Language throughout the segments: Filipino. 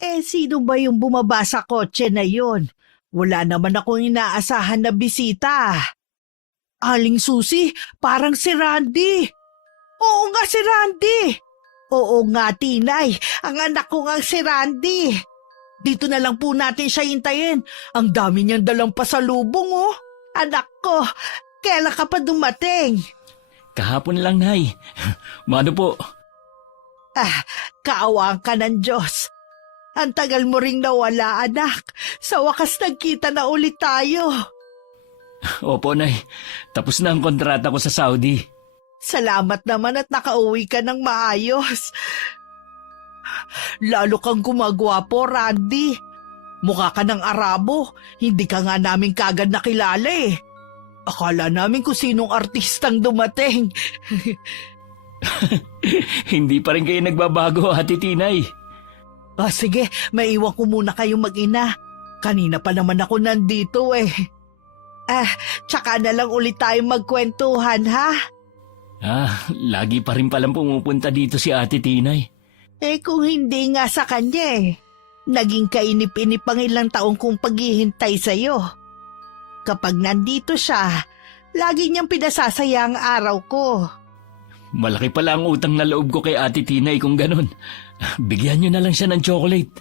Sino ba yung bumaba sa kotse na yon? Wala naman akong inaasahan na bisita. Aling Susi, parang si Randy. Oo nga, si Randy. Oo nga, Tinay. Ang anak ko nga si Randy. Dito na lang po natin siya hintayin. Ang dami niyang dalang pasalubong, oh. Anak ko, kailan ka pa dumating? Kahapon lang, Nay. Mano po? Kaawaan ka ng Diyos. Ang tagal mo ring nawala, anak. Sa wakas nagkita na ulit tayo. Opo, Nay. Tapos na ang kontrata ko sa Saudi. Salamat naman at nakauwi ka ng maayos. Lalo kang gumagwapo, Randy. Mukha ka ng Arabo. Hindi ka nga namin kagad nakilala eh. Akala namin kung sinong artistang dumating. Hindi pa rin kayo nagbabago, Ate Tinay. Sige, maiwan ko muna kayong mag-ina. Kanina pa naman ako nandito eh. Tsaka na lang ulit tayo magkwentuhan, ha? Lagi pa rin palang pumupunta dito si Ate Tinay. Kung hindi nga sa kanya eh. Naging kainip-inip ang ilang taong kong paghihintay sa'yo. Kapag nandito siya, lagi niyang pinasasaya ang araw ko. Malaki pala ang utang na loob ko kay Ate Tinay kung ganun. Bigyan niyo na lang siya ng chocolate.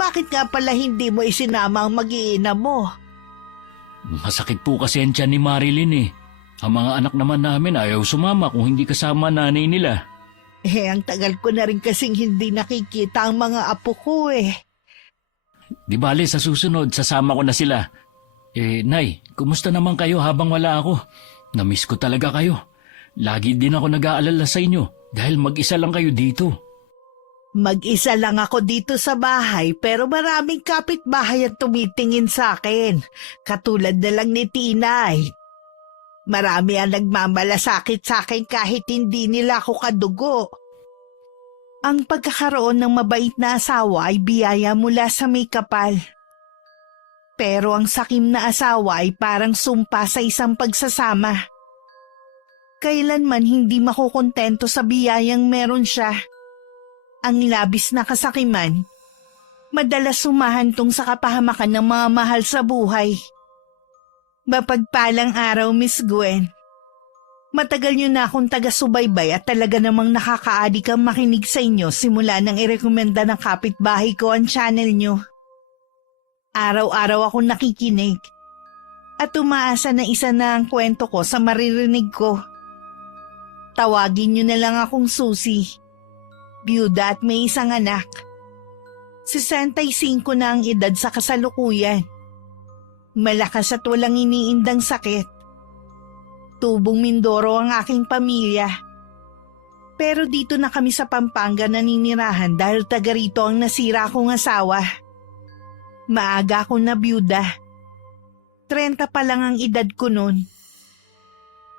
Bakit nga pala hindi mo isinama ang mag-iina mo? Masakit po kasi ang tiyan ni Marilyn eh. Ang mga anak naman namin ayaw sumama kung hindi kasama nanay nila. Ang tagal ko na rin kasing hindi nakikita ang mga apo ko eh. Di bale, sa susunod, sasama ko na sila. Nay, kumusta naman kayo habang wala ako? Namiss ko talaga kayo. Lagi din ako nag-aalala sa inyo dahil mag-isa lang kayo dito. Mag-isa lang ako dito sa bahay pero maraming kapitbahay ang tumitingin sa akin. Katulad na lang ni Tinay. Marami ang nagmamalasakit sa akin kahit hindi nila ako kadugo. Ang pagkakaroon ng mabait na asawa ay biyaya mula sa may kapal. Pero ang sakim na asawa ay parang sumpa sa isang pagsasama. Kailanman hindi makukontento sa biyayang meron siya. Ang labis na kasakiman, madalas sumahantong sa kapahamakan ng mga mahal sa buhay. Mapagpalang araw, Miss Gwen. Matagal niyo na akong taga-subaybay at talaga namang nakakaadik ang makinig sa inyo simula nang irekomenda ng kapitbahay ko ang channel niyo. Araw-araw akong nakikinig at umaasa na isa na ang kwento ko sa maririnig ko. Tawagin niyo na lang akong Susi. Byuda at may isang anak. 65 na ang edad sa kasalukuyan. Malakas at walang iniindang sakit. Tubong Mindoro ang aking pamilya. Pero dito na kami sa Pampanga naninirahan dahil taga rito ang nasira kong asawa. Maaga akong nabyuda. 30 pa lang ang edad ko noon.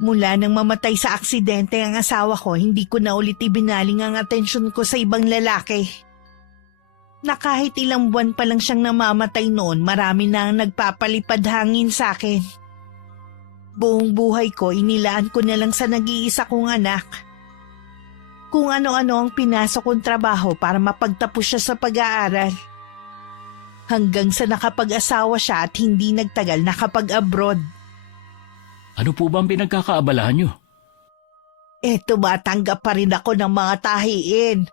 Mula nang mamatay sa aksidente ang asawa ko, hindi ko na ulit ibinaling ang atensyon ko sa ibang lalaki. Na kahit ilang buwan pa lang siyang namamatay noon, marami na ang nagpapalipad hangin sa akin. Buong buhay ko, inilaan ko na lang sa nag-iisa kong anak. Kung ano-ano ang pinasok kong trabaho para mapagtapos siya sa pag-aaral. Hanggang sa nakapag-asawa siya at hindi nagtagal nakapag-abroad. Ano po ba ang pinagkakaabalahan niyo? Tumatanggap pa rin ako ng mga tahiin.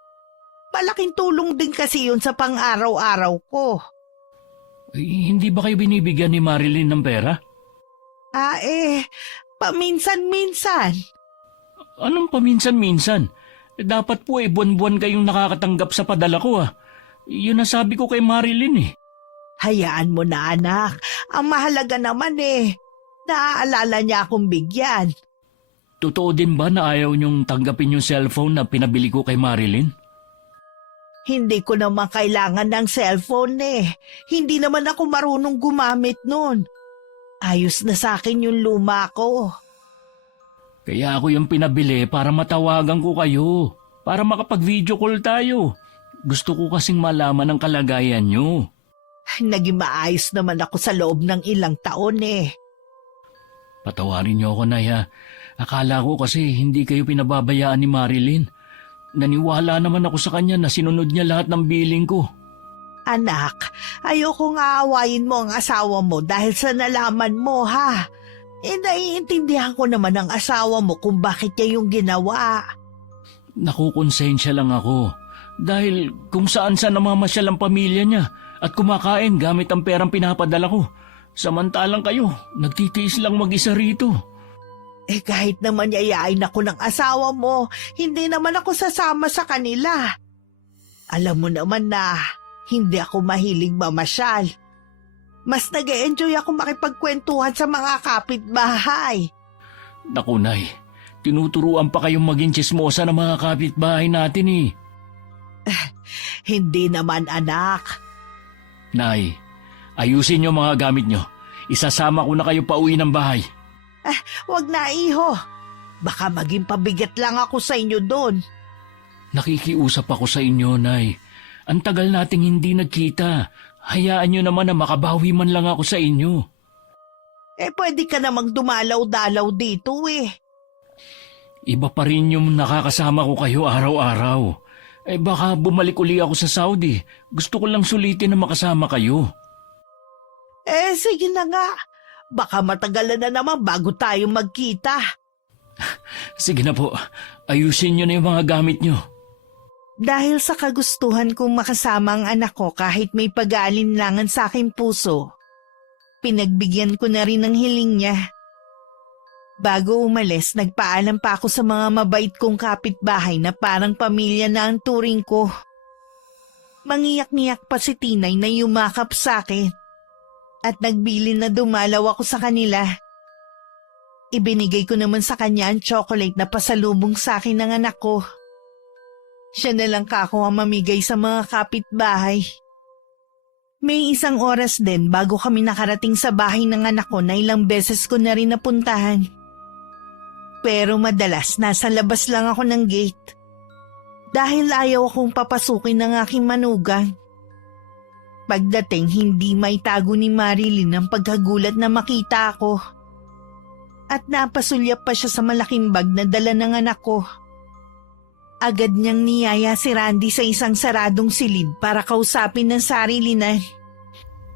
Malaking tulong din kasi yun sa pang-araw-araw ko. Hindi ba kayo binibigyan ni Marilyn ng pera? Paminsan-minsan. Anong paminsan-minsan? Dapat po buwan-buwan kayong nakakatanggap sa padala ko ah. Yun ang sabi ko kay Marilyn eh. Hayaan mo na anak, ang mahalaga naman naaalala niya akong bigyan. Totoo din ba na ayaw niyong tanggapin yung cellphone na pinabili ko kay Marilyn? Hindi ko naman kailangan ng cellphone Hindi naman ako marunong gumamit nun. Ayos na sa akin yung luma ko. Kaya ako yung pinabili para matawagan ko kayo. Para makapag-video call tayo. Gusto ko kasing malaman ang kalagayan niyo. Naging maayos naman ako sa loob ng ilang taon Patawarin niyo ako, Nay ha. Akala ko kasi hindi kayo pinababayaan ni Marilyn. Naniwala naman ako sa kanya na sinunod niya lahat ng billing ko. Anak, ayokong aawayin mo ang asawa mo dahil sa nalaman mo, ha? Naiintindihan ko naman ang asawa mo kung bakit niya yung ginawa. Nakukonsensya lang ako. Dahil kung saan-saan namamasyal ang pamilya niya at kumakain gamit ang perang pinapadala ko. Samantalang kayo, nagtitiis lang mag-isa rito. Kahit naman yayain ako ng asawa mo, hindi naman ako sasama sa kanila. Alam mo naman na hindi ako mahilig mamasyal. Mas nag-e-enjoy ako makipagkwentuhan sa mga kapitbahay. Naku, Nay, tinuturuan pa kayong maging tsismosa ng mga kapitbahay natin eh. Hindi naman, anak. Nay, ayusin niyo mga gamit niyo. Isasama ko na kayo pauwi ng bahay. Wag na, iho. Baka maging pabigat lang ako sa inyo doon. Nakikiusap ako sa inyo, Nay. Ang tagal nating hindi nagkita. Hayaan niyo naman na makabawi man lang ako sa inyo. Pwede ka namang dumalaw-dalaw dito eh. Iba pa rin yung nakakasama ko kayo araw-araw. Baka bumalik uli ako sa Saudi. Gusto ko lang sulitin na makasama kayo. Sige na nga. Baka matagalan na naman bago tayo magkita. Sige na po, ayusin niyo na yung mga gamit niyo. Dahil sa kagustuhan kong makasama ang anak ko kahit may pag-aalinlangan sa aking puso, pinagbigyan ko na rin ang hiling niya. Bago umalis, nagpaalam pa ako sa mga mabait kong kapitbahay na parang pamilya na ang turing ko. Mangiyak-ngiyak pa si Tinay na yumakap sa akin at nagbilin na dumalaw ako sa kanila. Ibinigay ko naman sa kanya ang chocolate na pasalubong sa akin ng anak ko. Siya na lang kako ang mamigay sa mga kapitbahay. May isang oras din bago kami nakarating sa bahay ng anak ko na ilang beses ko na rin napuntahan. Pero madalas nasa labas lang ako ng gate. Dahil ayaw akong papasukin ng aking manugang. Pagdating hindi maitago ni Marilyn ang pagkagulat na makita ako. At napasulyap pa siya sa malaking bag na dala ng anak ko. Agad niyang niyaya si Randy sa isang saradong silid para kausapin ng sarili na.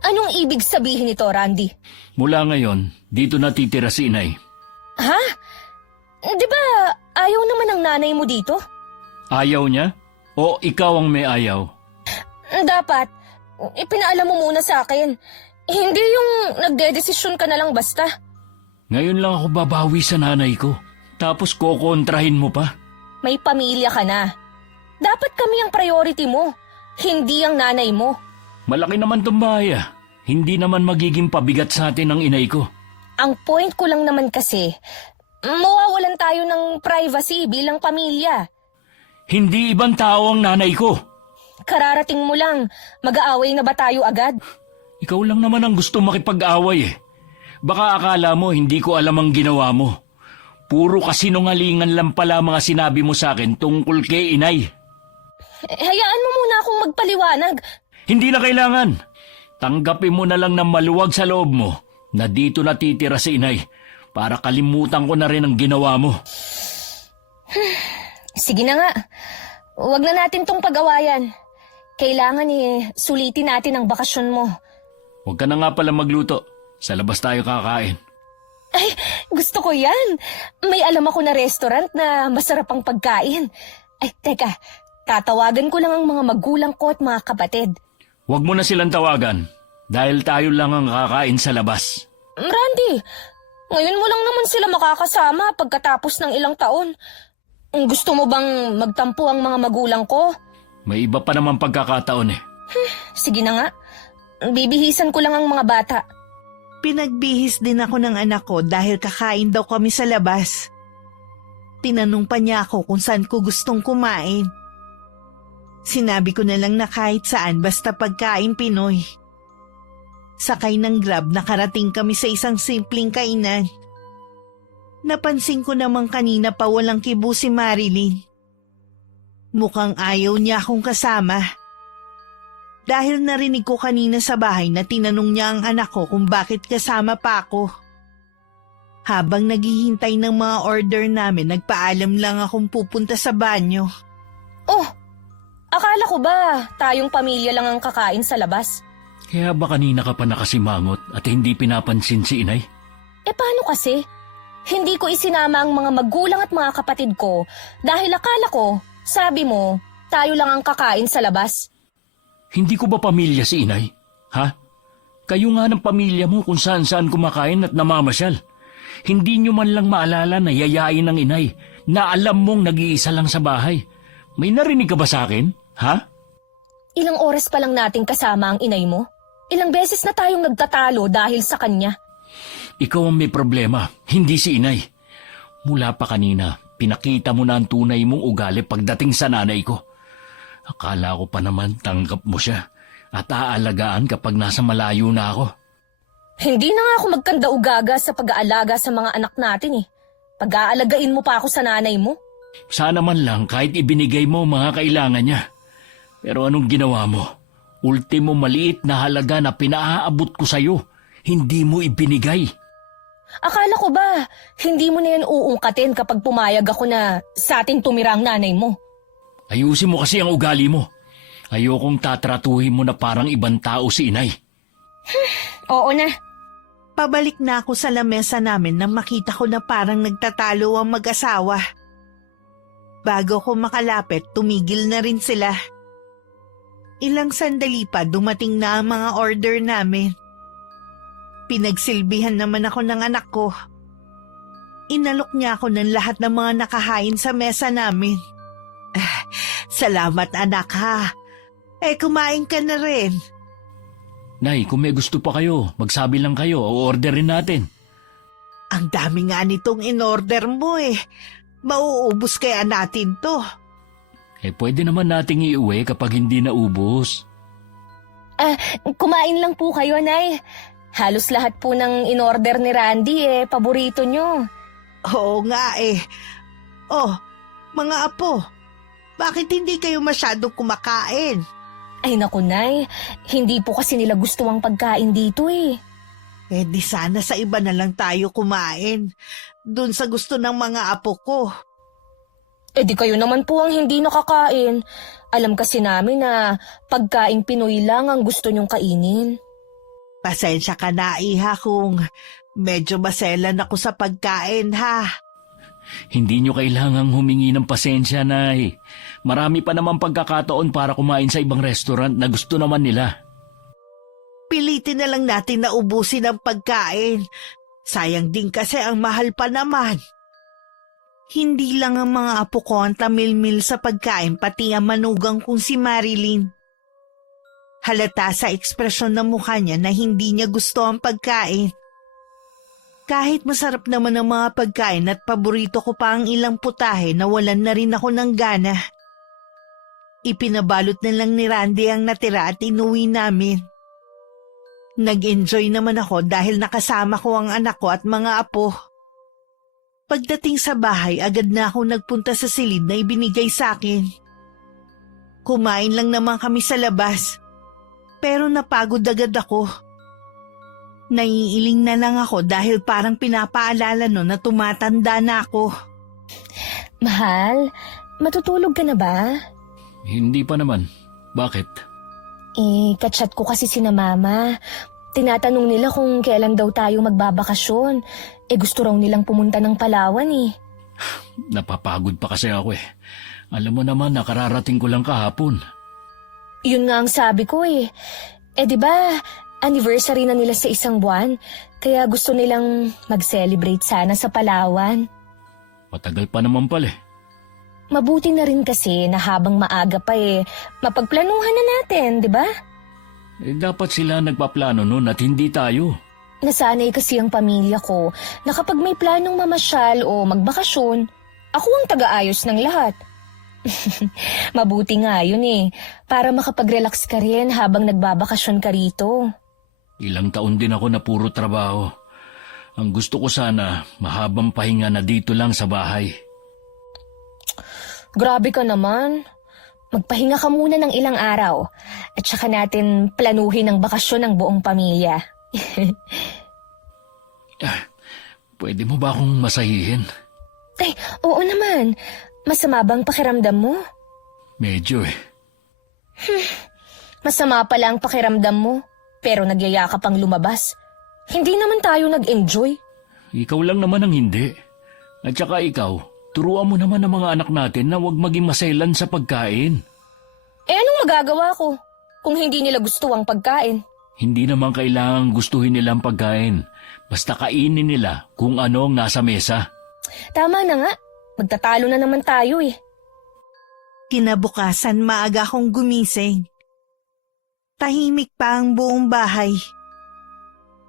Anong ibig sabihin nito, Randy? Mula ngayon, dito natitira si Inay. Ha? Di ba ayaw naman ng nanay mo dito? Ayaw niya? O ikaw ang may ayaw? Dapat, ipinaalam mo muna sa akin. Hindi yung nagdedesisyon ka na lang basta. Ngayon lang ako babawi sa nanay ko. Tapos kokontrahin mo pa? May pamilya ka na. Dapat kami ang priority mo, hindi ang nanay mo. Malaki naman tong bahay ah. Hindi naman magiging pabigat sa atin ang inay ko. Ang point ko lang naman kasi, mawawalan tayo ng privacy bilang pamilya. Hindi ibang tao ang nanay ko. Kararating mo lang, mag-aaway na ba tayo agad? Ikaw lang naman ang gusto makipag-away eh. Baka akala mo hindi ko alam ang ginawa mo. Puro kasinungalingan lang pala mga sinabi mo sa akin tungkol kay Inay. Hayaan mo muna akong magpaliwanag. Hindi na kailangan. Tanggapin mo na lang na maluwag sa loob mo na dito natitira si Inay para kalimutan ko na rin ang ginawa mo. Sige na nga. Huwag na natin tong pag-awayan. Kailangan sulitin natin ang bakasyon mo. Huwag ka na nga pala magluto. Sa labas tayo kakain. Ay, gusto ko yan. May alam ako na restaurant na masarap ang pagkain. Ay, teka. Tatawagan ko lang ang mga magulang ko at mga kapatid. Huwag mo na silang tawagan dahil tayo lang ang kakain sa labas. Randy, ngayon mo lang naman sila makakasama pagkatapos ng ilang taon. Gusto mo bang magtampo ang mga magulang ko? May iba pa naman pagkakataon eh. Sige na nga. Bibihisan ko lang ang mga bata. Pinagbihis din ako ng anak ko dahil kakain daw kami sa labas. Tinanong pa niya ako kung saan ko gustong kumain. Sinabi ko na lang na kahit saan basta pagkain Pinoy. Sakay ng Grab nakarating kami sa isang simpleng kainan. Napansin ko namang kanina pa walang kibo si Marilyn. Mukhang ayaw niya akong kasama. Dahil narinig ko kanina sa bahay na tinanong niya ang anak ko kung bakit kasama pa ako. Habang naghihintay ng mga order namin, nagpaalam lang akong pupunta sa banyo. Oh, Akala ko ba tayong pamilya lang ang kakain sa labas? Kaya ba kanina ka pa nakasimangot at hindi pinapansin si inay? Paano kasi? Hindi ko isinama ang mga magulang at mga kapatid ko dahil akala ko, sabi mo, tayo lang ang kakain sa labas. Hindi ko ba pamilya si inay? Ha? Kayo nga ng pamilya mo kung saan-saan kumakain at namamasyal. Hindi nyo man lang maalala na yayain ng inay na alam mong nag-iisa lang sa bahay. May narinig ka ba sa akin? Ha? Ilang oras pa lang nating kasama ang inay mo? Ilang beses na tayong nagtatalo dahil sa kanya. Ikaw ang may problema, hindi si inay. Mula pa kanina, pinakita mo na ang tunay mong ugali pagdating sa nanay ko. Akala ko pa naman tanggap mo siya at aalagaan kapag nasa malayo na ako. Hindi na nga ako magkanda-ugaga sa pag-aalaga sa mga anak natin eh. Pag-aalagain mo pa ako sa nanay mo. Sana man lang kahit ibinigay mo ang mga kailangan niya. Pero anong ginawa mo? Ultimo maliit na halaga na pinaaabot ko sa'yo. Hindi mo ibinigay. Akala ko ba, hindi mo na yan uungkatin kapag pumayag ako na sa ating tumira ang nanay mo? Ayusin mo kasi ang ugali mo. Ayokong tatratuhin mo na parang ibang tao si inay. Oo na. Pabalik na ako sa lamesa namin nang makita ko na parang nagtatalo ang mag-asawa. Bago ko makalapit, tumigil na rin sila. Ilang sandali pa dumating na ang mga order namin. Pinagsilbihan naman ako ng anak ko. Inalok niya ako ng lahat ng mga nakahain sa mesa namin. Salamat anak ha. Kumain ka na rin. Nay, kung may gusto pa kayo, magsabi lang kayo o orderin natin. Ang dami nga nitong in-order mo eh. Mauubos kaya natin to. Pwede naman nating iuwi kapag hindi naubos. Kumain lang po kayo, Nay. Halos lahat po ng in-order ni Randy paborito nyo. Oo nga eh. Oh, mga apo, bakit hindi kayo masyadong kumakain? Ay naku, Nay. Hindi po kasi nila gusto ang pagkain dito eh. Di sana sa iba na lang tayo kumain. Doon sa gusto ng mga apo ko. Di kayo naman po ang hindi nakakain. Alam kasi namin na pagkain Pinoy lang ang gusto nyong kainin. Pasensya ka na, iha, kung medyo maselan ako sa pagkain, ha? Hindi nyo kailangang humingi ng pasensya, Nay. Marami pa naman pagkakataon para kumain sa ibang restaurant na gusto naman nila. Pilitin na lang natin na ubusin ang pagkain. Sayang din kasi ang mahal pa naman. Hindi lang ang mga apo ko ang tamilmil sa pagkain, pati ang manugang kong si Marilyn. Halata sa ekspresyon ng mukha niya na hindi niya gusto ang pagkain. Kahit masarap naman ang mga pagkain at paborito ko pa ang ilang putahe, nawalan na rin ako ng gana. Ipinabalot na lang ni Randy ang natira at inuwi namin. Nag-enjoy naman ako dahil nakasama ko ang anak ko at mga apo. Pagdating sa bahay, agad na ako nagpunta sa silid na ibinigay sa akin. Kumain lang naman kami sa labas, pero napagod agad ako. Naiiling na lang ako dahil parang pinapaalala no na tumatanda na ako. Mahal, matutulog ka na ba? Hindi pa naman. Bakit? Kachat ko kasi sina Mama. Tinatanong nila kung kailan daw tayo magbabakasyon. Gusto raw nilang pumunta ng Palawan eh. Napapagod pa kasi ako eh. Alam mo naman, nakararating ko lang kahapon. Yun nga ang sabi ko eh. Di ba, anniversary na nila sa isang buwan, kaya gusto nilang mag-celebrate sana sa Palawan. Matagal pa naman pala eh. Mabuti na rin kasi na habang maaga pa mapagplanuhan na natin, di ba? Dapat sila nagpaplano nun at hindi tayo. Nasanay kasi ang pamilya ko na kapag may planong mamasyal o magbakasyon, ako ang taga-ayos ng lahat. Mabuti nga yun para makapag-relax ka rin habang nagbabakasyon ka rito. Ilang taon din ako na puro trabaho. Ang gusto ko sana, mahabang pahinga na dito lang sa bahay. Grabe ka naman. Magpahinga ka muna ng ilang araw at saka natin planuhin ang bakasyon ng buong pamilya. Pwede mo ba akong masahihin? Oo naman. Masama bang pakiramdam mo? Medyo Masama pala ang pakiramdam mo, pero nagyaya ka pang lumabas. Hindi naman tayo nag-enjoy. Ikaw lang naman ang hindi. At saka ikaw, turuan mo naman ang mga anak natin na huwag maging maselan sa pagkain. Eh anong magagawa ko kung hindi nila gusto ang pagkain? Hindi naman kailangang gustuhin nila ang pagkain. Basta kainin nila kung ano ang nasa mesa. Tama na nga, magtatalo na naman tayo eh. Kinabukasan maaga akong gumising. Tahimik pa ang buong bahay.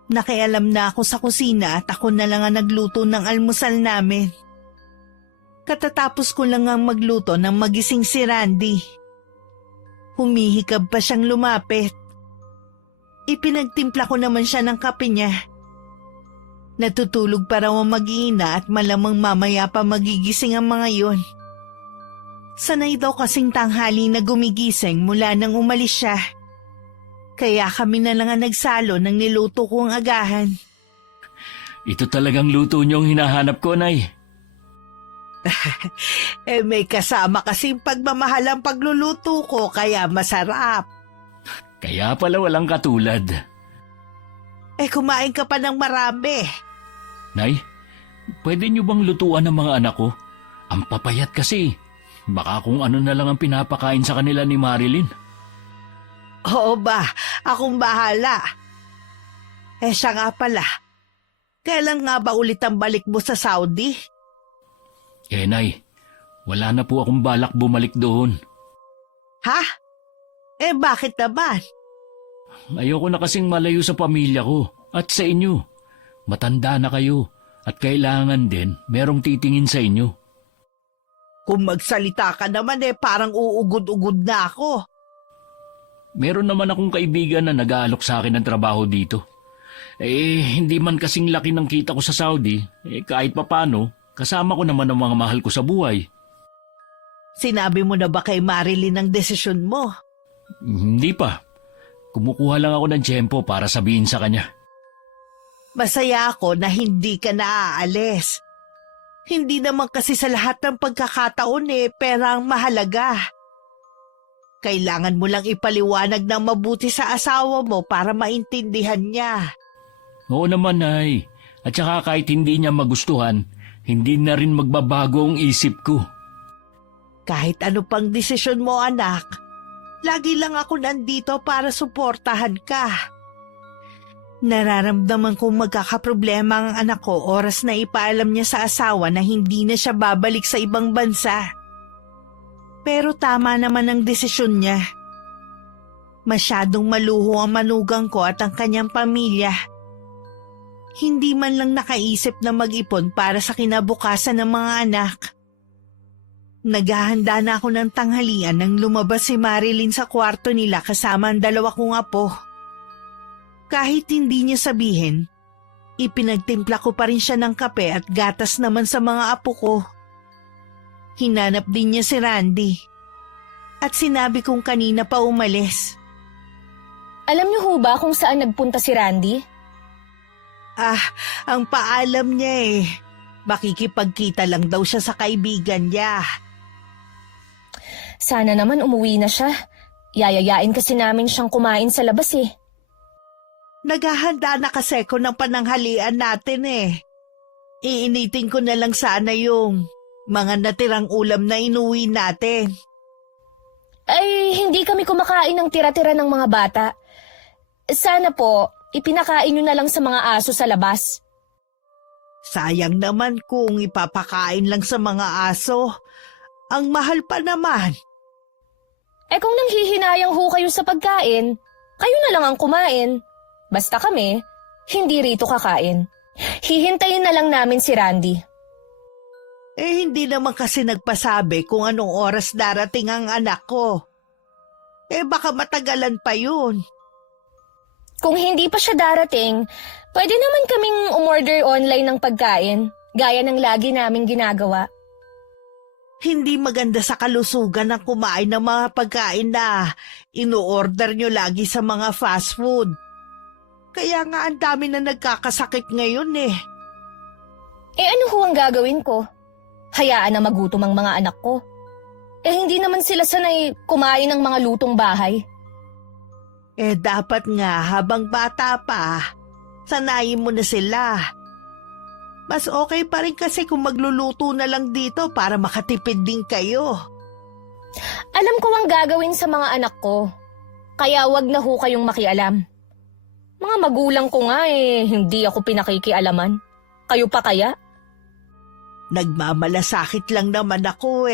Nakialam na ako sa kusina at ako na lang ang nagluto ng almusal namin. Katatapos ko lang ang magluto nang magising si Randy. Humihikab pa siyang lumapit. Ipinagtimpla ko naman siya ng kape niya. Natutulog pa raw ang mag-iina at malamang mamaya pa magigising ang mga yon. Sanay daw kasing tanghali na gumigising mula nang umalis siya. Kaya kami na lang ang nagsalo ng niluto kong agahan. Ito talagang luto niyong hinahanap ko, Nay. May kasama kasing pagmamahal ang pagluluto ko kaya masarap. Kaya pala walang katulad. Kumain ka pa ng marami. Nay, pwede niyo bang lutuan ng mga anak ko? Ang papayat kasi. Baka kung ano na lang ang pinapakain sa kanila ni Marilyn. Oo ba, akong bahala. Siya nga pala. Kailan nga ba ulit ang balik mo sa Saudi? Nay, wala na po akong balak bumalik doon. Ha? Bakit naman? Ayoko na kasing malayo sa pamilya ko at sa inyo. Matanda na kayo at kailangan din merong titingin sa inyo. Kung magsalita ka naman parang uugod-ugod na ako. Meron naman akong kaibigan na nag-aalok sa akin ng trabaho dito. Hindi man kasing laki ng kita ko sa Saudi, kahit papano, kasama ko naman ang mga mahal ko sa buhay. Sinabi mo na ba kay Marilyn ang desisyon mo? Hindi pa. Kumukuha lang ako ng tiyempo para sabihin sa kanya. Masaya ako na hindi ka naaalis. Hindi naman kasi sa lahat ng pagkakataon pera ang mahalaga. Kailangan mo lang ipaliwanag ng mabuti sa asawa mo para maintindihan niya. Oo naman, Nay. At saka kahit hindi niya magustuhan, hindi na rin magbabago ang isip ko. Kahit ano pang desisyon mo, anak, lagi lang ako nandito para suportahan ka. Nararamdaman kong magkakaproblema ang anak ko oras na ipaalam niya sa asawa na hindi na siya babalik sa ibang bansa. Pero tama naman ang desisyon niya. Masyadong maluho ang manugang ko at ang kanyang pamilya. Hindi man lang nakaisip na mag-ipon para sa kinabukasan ng mga anak. Naghahanda na ako ng tanghalian nang lumabas si Marilyn sa kwarto nila kasama ang dalawa kong apo. Kahit hindi niya sabihin, ipinagtimpla ko pa rin siya ng kape at gatas naman sa mga apo ko. Hinanap din niya si Randy. At sinabi kong kanina pa umalis. Alam niyo ho ba kung saan nagpunta si Randy? Ang paalam niya makikipagkita lang daw siya sa kaibigan niya. Sana naman umuwi na siya. Yayayain kasi namin siyang kumain sa labas Naghahanda na kasi ko ng pananghalian natin Iinitin ko na lang sana yung mga natirang ulam na inuwi natin. Ay, hindi kami kumakain ng tira-tira ng mga bata. Sana po, ipinakain niyo na lang sa mga aso sa labas. Sayang naman kung ipapakain lang sa mga aso. Ang mahal pa naman. Kung nanghihinayang ho kayo sa pagkain, kayo na lang ang kumain. Basta kami, hindi rito kakain. Hihintayin na lang namin si Randy. Hindi naman kasi nagpasabi kung anong oras darating ang anak ko. Baka matagalan pa yun. Kung hindi pa siya darating, pwede naman kaming umorder online ng pagkain, gaya ng lagi naming ginagawa. Hindi maganda sa kalusugan ang kumain ng mga pagkain na ino-order nyo lagi sa mga fast food. Kaya nga ang dami na nagkakasakit ngayon Ano ho ang gagawin ko? Hayaan na magutom ang mga anak ko. hindi naman sila sanay kumain ng mga lutong bahay. Dapat nga habang bata pa, sanayin mo na sila. Mas okay pa rin kasi kung magluluto na lang dito para makatipid din kayo. Alam ko ang gagawin sa mga anak ko. Kaya wag na ho kayong makialam. Mga magulang ko nga hindi ako pinakikialaman. Kayo pa kaya? Nagmamalasakit lang naman ako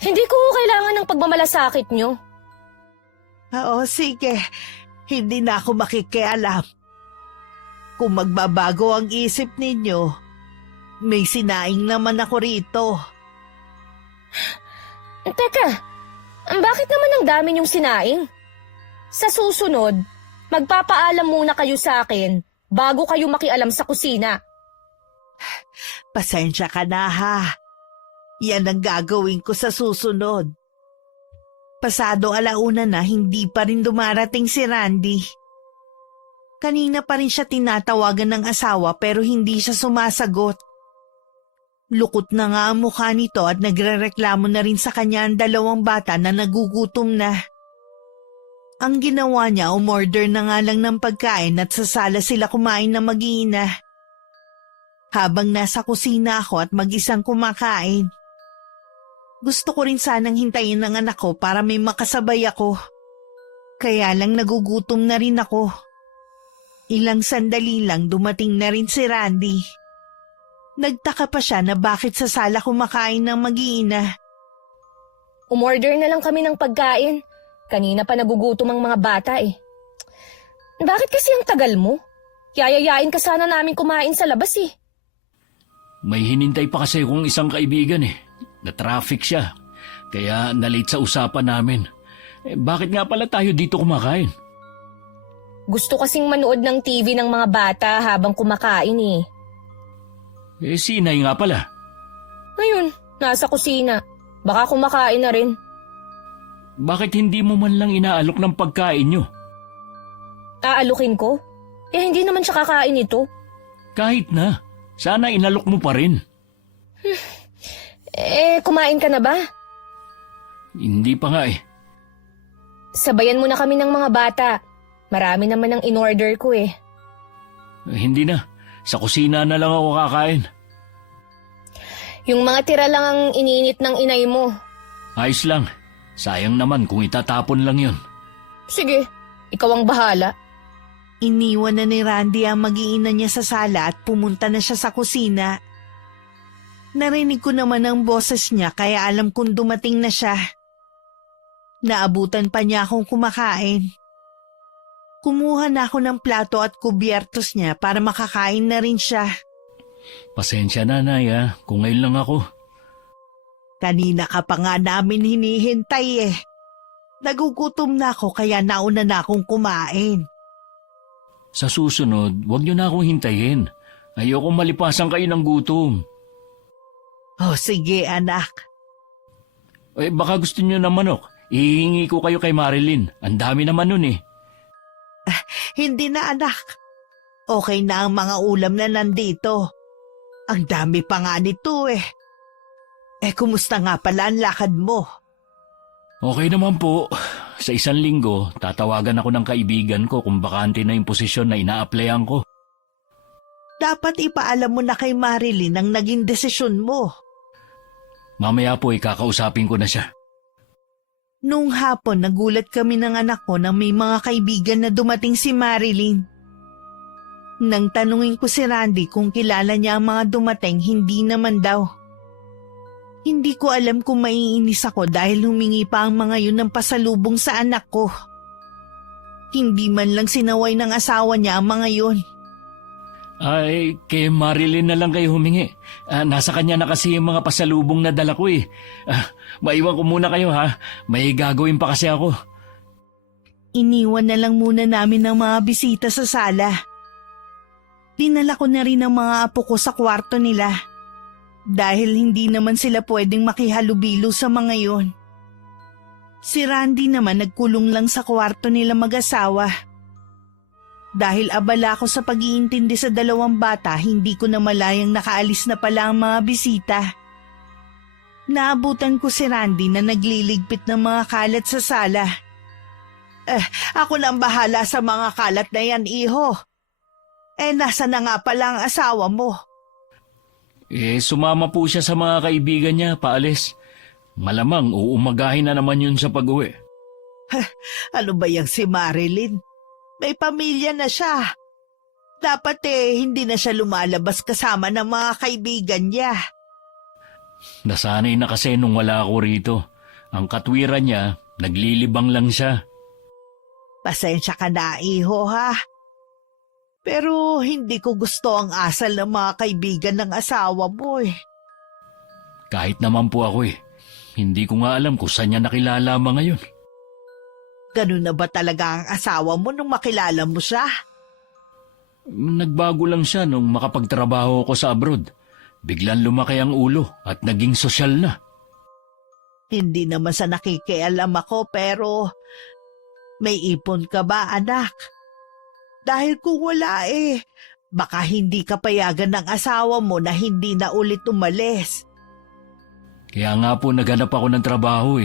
Hindi ko ho kailangan ng pagmamalasakit nyo. Oo, sige. Hindi na ako makikialam. Kung magbabago ang isip ninyo, may sinaing naman ako rito. Teka, bakit naman ang dami niyong sinaing? Sa susunod, magpapaalam muna kayo sa akin bago kayo makialam sa kusina. Pasensya ka na ha. Yan ang gagawin ko sa susunod. Pasado alauna na hindi pa rin dumarating si Randy. Kanina pa rin siya tinatawagan ng asawa pero hindi siya sumasagot. Lukot na nga ang mukha nito at nagrereklamo na rin sa kanya ang 2 bata na nagugutom na. Ang ginawa niya, umorder na nga lang ng pagkain at sa sala sila kumain na mag-iina. Habang nasa kusina ako at mag-isang kumakain. Gusto ko rin sanang hintayin ng anak ko para may makasabay ako. Kaya lang nagugutom na rin ako. Ilang sandali lang dumating na rin si Randy. Nagtaka pa siya na bakit sa sala kumakain ng mag-iina. Umorder na lang kami ng pagkain. Kanina pa nagugutom ang mga bata Bakit kasi ang tagal mo? Yayayain ka sana namin kumain sa labas May hinintay pa kasi kong isang kaibigan Na-traffic siya. Kaya nalate sa usapan namin. Bakit nga pala tayo dito kumakain? Gusto kasing manood ng TV ng mga bata habang kumakain Si Inay nga pala. Ngayon, nasa kusina. Baka kumakain na rin. Bakit hindi mo man lang inaalok ng pagkain nyo? Aalukin ko? Hindi naman siya kakain ito. Kahit na. Sana inalok mo pa rin. Kumain ka na ba? Hindi pa nga Sabayan mo na kami ng mga bata. Marami naman ang in-order ko Hindi na. Sa kusina na lang ako kakain. Yung mga tira lang ang iniinit ng inay mo. Ayos lang. Sayang naman kung itatapon lang yun. Sige, ikaw ang bahala. Iniwan na ni Randy ang mag-iina niya sa sala at pumunta na siya sa kusina. Narinig ko naman ang boses niya kaya alam kong dumating na siya. Naabutan pa niya akong kumakain. Kumuha na ako ng plato at kubyertos niya para makakain na rin siya. Pasensya na, Nay, kung ngayon lang ako. Kanina ka pa nga namin hinihintay Nagugutom na ako kaya nauna na akong kumain. Sa susunod, huwag niyo na akong hintayin. Ayokong malipasan kayo ng gutom. Oh, sige anak. Baka gusto niyo ng manok. Ihingi ko kayo kay Marilyn. Ang dami naman nun Hindi na anak. Okay na ang mga ulam na nandito. Ang dami pa nga nito kumusta nga pala ang lakad mo? Okay naman po. Sa 1 linggo, tatawagan ako ng kaibigan ko kung bakante na yung posisyon na ina-applyan ko. Dapat ipaalam mo na kay Marilyn ang naging desisyon mo. Mamaya po kakausapin ko na siya. Noong hapon, nagulat kami ng anak ko na may mga kaibigan na dumating si Marilyn. Nang tanungin ko si Randy kung kilala niya ang mga dumating, hindi naman daw. Hindi ko alam kung maiinis ako dahil humingi pa ang mga yun ng pasalubong sa anak ko. Hindi man lang sinaway ng asawa niya ang mga yun. Ay, kay Marilyn na lang kayo humingi. Nasa kanya na kasi yung mga pasalubong na dala ko maiwan ko muna kayo May gagawin pa kasi ako. Iniwan na lang muna namin ang mga bisita sa sala. Dinala ko na rin ang mga apo ko sa kwarto nila. Dahil hindi naman sila pwedeng makihalubilo sa mga yon. Si Randy naman nagkulong lang sa kwarto nila mag-asawa. Dahil abala ako sa pag-iintindi sa 2 bata, hindi ko na malayang nakaalis na pala ang mga bisita. Naabutan ko si Randy na nagliligpit ng mga kalat sa sala. Ako na ang bahala sa mga kalat na yan, iho. Nasa na nga pala ang asawa mo? Sumama po siya sa mga kaibigan niya, paalis. Malamang uumagahin na naman yun sa pag-uwi. Ano ba yang si Marilyn? May pamilya na siya. Dapat hindi na siya lumalabas kasama ng mga kaibigan niya. Nasanay na kasi nung wala ako rito. Ang katwiran niya, naglilibang lang siya. Pasensya ka na, iho, ha? Pero hindi ko gusto ang asal ng mga kaibigan ng asawa mo, Kahit naman po ako Hindi ko nga alam kung saan niya nakilala mga ngayon. Ganun na ba talaga ang asawa mo nung makilala mo siya? Nagbago lang siya nung makapagtrabaho ko sa abroad. Biglang lumaki ang ulo at naging sosyal na. Hindi naman sa nakikialam ako pero may ipon ka ba, anak? Dahil kung wala baka hindi ka payagan ng asawa mo na hindi na ulit umalis. Kaya nga po naghanap ako ng trabaho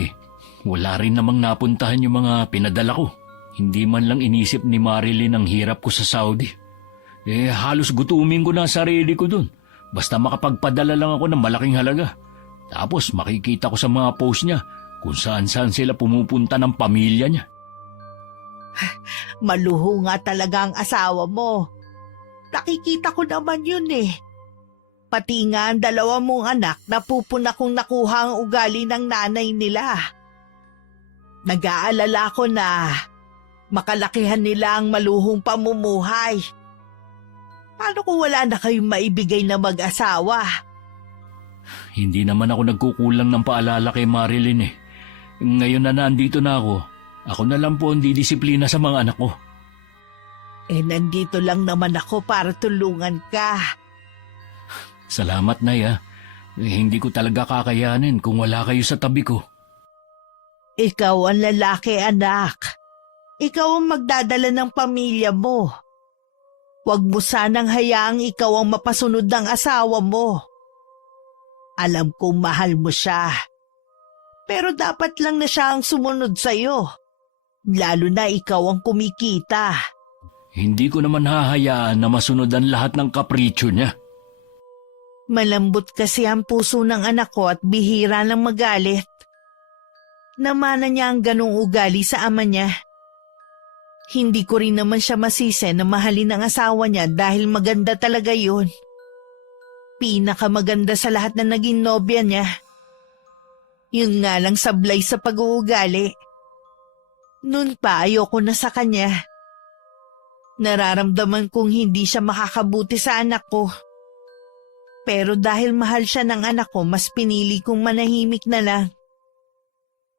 Wala rin namang napuntahan yung mga pinadala ko. Hindi man lang inisip ni Marilyn ang hirap ko sa Saudi. Halos gutumin ko na ang sarili ko dun. Basta makapagpadala lang ako ng malaking halaga. Tapos makikita ko sa mga post niya kung saan-saan sila pumupunta ng pamilya niya. Maluho nga talaga ang asawa mo. Nakikita ko naman yun Pati nga ang dalawa mong anak napupuna kong nakuha ang ugali ng nanay nila. Nag-aalala ko na makalakihan nila ang maluhong pamumuhay. Paano kung wala na kayong maibigay na mag-asawa? Hindi naman ako nagkukulang ng paalala kay Marilyn Ngayon na nandito na ako na lang po ang didisiplina sa mga anak ko. Nandito lang naman ako para tulungan ka. Salamat, Nay, hindi ko talaga kakayanin kung wala kayo sa tabi ko. Ikaw ang lalaki, anak. Ikaw ang magdadala ng pamilya mo. Huwag mo sanang hayaang ikaw ang mapasunod ng asawa mo. Alam kong mahal mo siya. Pero dapat lang na siya ang sumunod sa'yo. Lalo na ikaw ang kumikita. Hindi ko naman hahayaan na masunod ang lahat ng kapritsyo niya. Malambot kasi ang puso ng anak ko at bihira ng magalit. Namana niya ang ganong ugali sa ama niya. Hindi ko rin naman siya masisi na mahalin ang asawa niya dahil maganda talaga yun. Pinakamaganda sa lahat na naging nobya niya. Yun nga lang sablay sa pag-uugali. Noon pa ayoko na sa kanya. Nararamdaman kong hindi siya makakabuti sa anak ko. Pero dahil mahal siya ng anak ko, mas pinili kong manahimik na lang.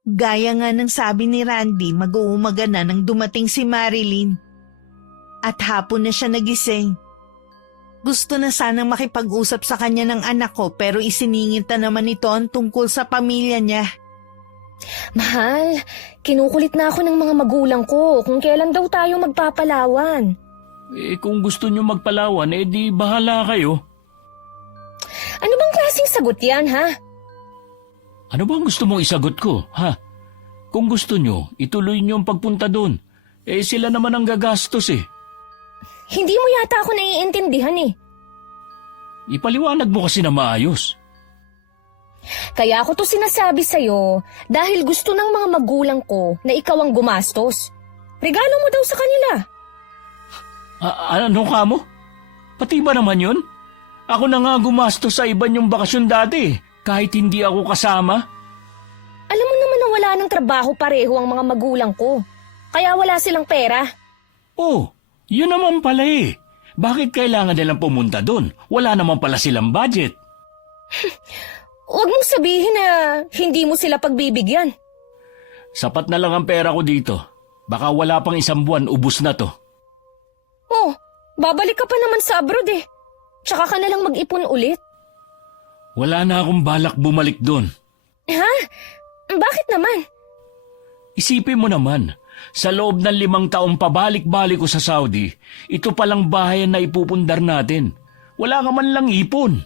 Gaya nga ng sabi ni Randy, mag-uumaga na nang dumating si Marilyn. At hapon na siya nagising. Gusto na sanang makipag-usap sa kanya ng anak ko pero isiningit na naman ito ang tungkol sa pamilya niya. Mahal, kinukulit na ako ng mga magulang ko kung kailan daw tayo magpapalawan. Kung gusto niyo magpalawan, di bahala kayo. Ano bang klaseng sagot yan, ha? Ano bang gusto mong isagot ko, ha? Kung gusto nyo, ituloy nyo ang pagpunta doon. Sila naman ang gagastos Hindi mo yata ako naiintindihan Ipaliwanag mo kasi na maayos. Kaya ako to sinasabi sa'yo dahil gusto ng mga magulang ko na ikaw ang gumastos. Regalo mo daw sa kanila. Ano ka mo? Pati ba naman yun? Ako na nga gumastos sa iba niyong bakasyon dati, kahit hindi ako kasama. Alam mo naman na wala ng trabaho pareho ang mga magulang ko. Kaya wala silang pera. Oh, yun naman pala Bakit kailangan nilang pumunta doon? Wala naman pala silang budget. Huwag mong sabihin na hindi mo sila pagbibigyan. Sapat na lang ang pera ko dito. Baka wala pang 1 buwan, ubus na to. Oh, babalik ka pa naman sa abroad Tsaka ka na lang mag-ipon ulit. Wala na akong balak bumalik doon. Ha? Bakit naman? Isipin mo naman, sa loob ng 5 taong pabalik-balik ko sa Saudi, ito palang bahayan na ipupundar natin. Wala ka man lang ipon.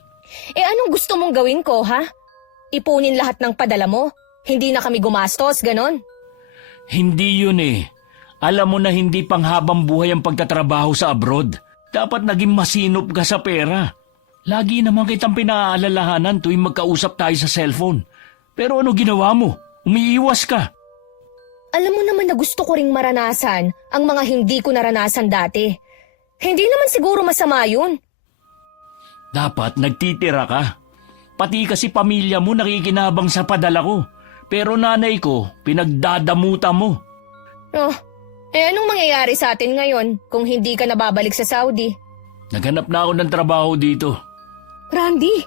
Anong gusto mong gawin ko, ha? ipunin lahat ng padala mo. Hindi na kami gumastos, ganon. Hindi yun eh. Alam mo na hindi panghabang buhay ang pagtatrabaho sa abroad. Dapat naging masinop ka sa pera. Lagi naman kitang pinaalalahanan tuwing magkausap tayo sa cellphone. Pero ano ginawa mo? Umiiwas ka. Alam mo naman na gusto ko ring maranasan ang mga hindi ko naranasan dati. Hindi naman siguro masama yun. Dapat nagtitira ka. Pati kasi pamilya mo nakikinabang sa padala ko. Pero nanay ko, pinagdadamutan mo. Oh, anong mangyayari sa atin ngayon kung hindi ka nababalik sa Saudi? Naghanap na ako ng trabaho dito. Randy,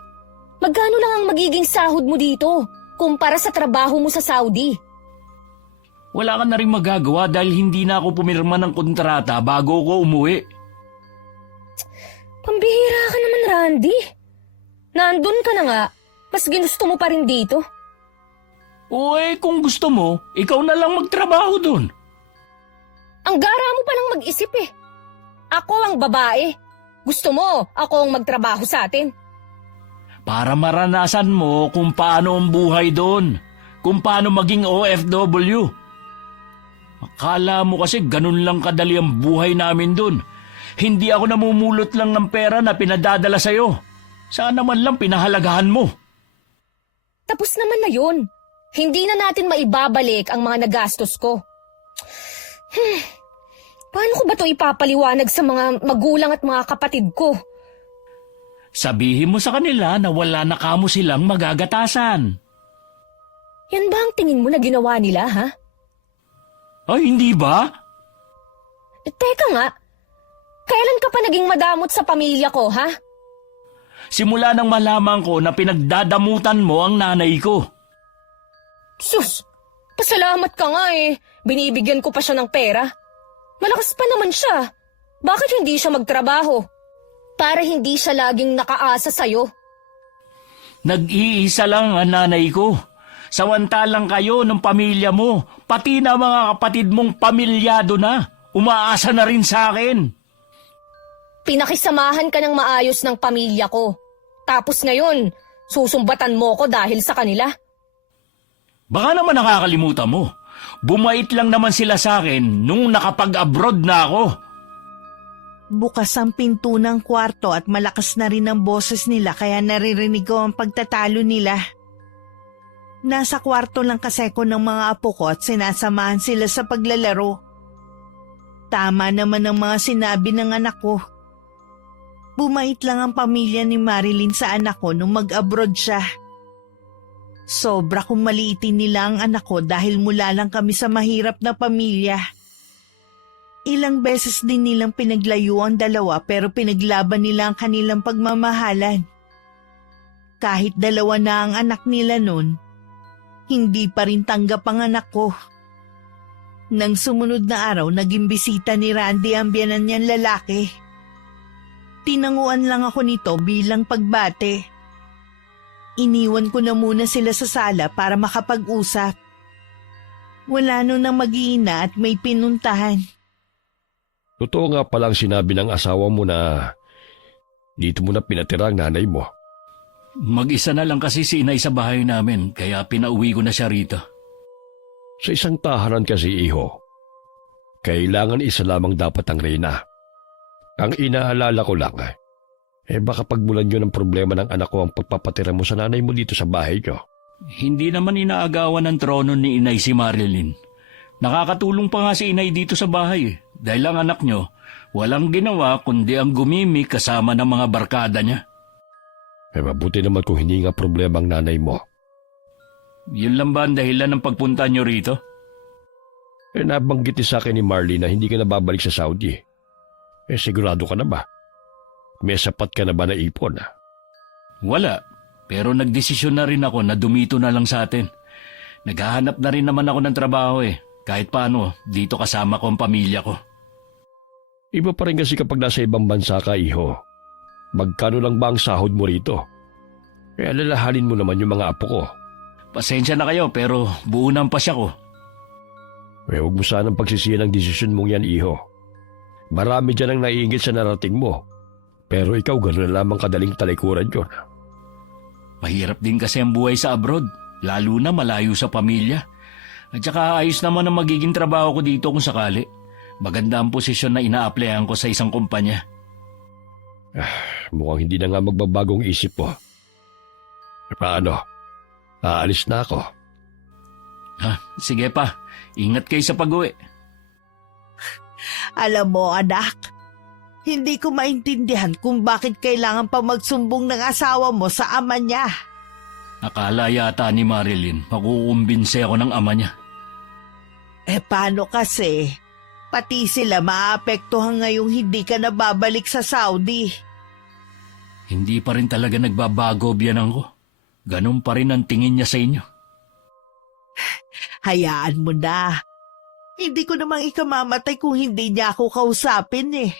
magkano lang ang magiging sahod mo dito kumpara sa trabaho mo sa Saudi? Wala ka na rin magagawa dahil hindi na ako pumirma ng kontrata bago ko umuwi. Pambihira ka naman, Randy. Nandun ka na nga, mas ginusto mo pa rin dito. O kung gusto mo, ikaw na lang magtrabaho dun. Ang gara mo palang mag-isip eh. Ako ang babae. Gusto mo, ako ang magtrabaho sa atin. Para maranasan mo kung paano ang buhay doon. Kung paano maging OFW. Akala mo kasi ganun lang kadali ang buhay namin doon. Hindi ako namumulot lang ng pera na pinadadala sa'yo. Sana man lang pinahalagahan mo. Tapos naman na yun. Hindi na natin maibabalik ang mga nagastos ko. Paano ko ba ito ipapaliwanag sa mga magulang at mga kapatid ko? Sabihin mo sa kanila na wala na kamo silang magagatasan. Yan ba ang tingin mo na ginawa nila, ha? Ay, hindi ba? Teka nga, kailan ka pa naging madamot sa pamilya ko, ha? Simula nang malaman ko na pinagdadamutan mo ang nanay ko. Sus, pasalamat ka nga eh. Binibigyan ko pa siya ng pera. Malakas pa naman siya. Bakit hindi siya magtrabaho? Para hindi siya laging nakaasa sa'yo. Nag-iisa lang ang nanay ko. Sawantalang kayo ng pamilya mo, pati na mga kapatid mong pamilyado na, umaasa na rin sa akin. Pinakisamahan ka ng maayos ng pamilya ko. Tapos ngayon, susumbatan mo ko dahil sa kanila. Baka naman nakakalimutan mo. Bumait lang naman sila sa akin nung nakapag-abroad na ako. Bukas ang pinto ng kwarto at malakas na rin ang boses nila kaya naririnig ko ang pagtatalo nila. Nasa kwarto lang kasi ko ng mga apo ko at sinasamahan sila sa paglalaro. Tama naman ang mga sinabi ng anak ko. Bumait lang ang pamilya ni Marilyn sa anak ko nung mag-abroad siya. Sobra kung maliitin nila ang anak ko dahil mula lang kami sa mahirap na pamilya. Ilang beses din nilang pinaglayo ang dalawa pero pinaglaban nila ang kanilang pagmamahalan. Kahit dalawa na ang anak nila nun, hindi pa rin tanggap ang anak ko. Nang sumunod na araw, naging bisita ni Randy ang biyanan niyang lalaki. Tinanguan lang ako nito bilang pagbate. Iniwan ko na muna sila sa sala para makapag-usap. Wala nun ang mag-iina at may pinuntahan. Totoo nga palang sinabi ng asawa mo na dito mo na pinatira ang nanay mo. Mag-isa na lang kasi si inay sa bahay namin, kaya pinauwi ko na siya rito. Sa isang tahanan kasi, iho, kailangan isa lamang dapat ang reyna. Ang inaalala ko lang, baka pagmulan yun ng problema ng anak ko ang pagpapatira mo sa nanay mo dito sa bahay nyo. Hindi naman inaagawan ng trono ni inay si Marilyn. Nakakatulong pa nga si inay dito sa bahay dahil ang anak nyo walang ginawa kundi ang gumimik kasama ng mga barkada niya. Mabuti naman kung hindi nga problema ang nanay mo. Yun lang ba ang dahilan ng pagpunta nyo rito? Nabanggit sa akin ni Marley na hindi ka na babalik sa Saudi. Sigurado ka na ba? May sapat ka na ba na ipon? Wala, pero nagdesisyon na rin ako na dumito na lang sa atin. Naghahanap na rin naman ako ng trabaho kahit paano dito kasama ko ang pamilya ko. Iba pa rin kasi kapag nasa ibang bansa ka, iho. Magkano lang ba ang sahod mo rito? Alalahanin mo naman yung mga apo ko. Pasensya na kayo pero buo ng pasya ko. Huwag mo sanang pagsisiyan ang desisyon mong yan, iho. Marami dyan ang naiingit sa narating mo. Pero ikaw gano'n na lamang kadaling talikuran yun. Mahirap din kasi ang buhay sa abroad, lalo na malayo sa pamilya. At saka ayos naman ang magiging trabaho ko dito kung sakali. Maganda ang posisyon na ina-applyan ko sa isang kumpanya. Mukhang hindi na nga magbabagong isip mo. Paano? Aalis na ako. Sige pa, ingat kayo sa pag-uwi. Alam mo, anak, hindi ko maintindihan kung bakit kailangan pa magsumbong ng asawa mo sa ama niya. Akala yata ni Marilyn, makukumbinse ako ng ama niya. Paano kasi? Pati sila maapektuhan ngayong hindi ka nababalik sa Saudi. Hindi pa rin talaga nagbabago biyanan ko. Ganun pa rin ang tingin niya sa inyo. Hayaan mo na. Hindi ko namang ikamamatay kung hindi niya ako kausapin eh.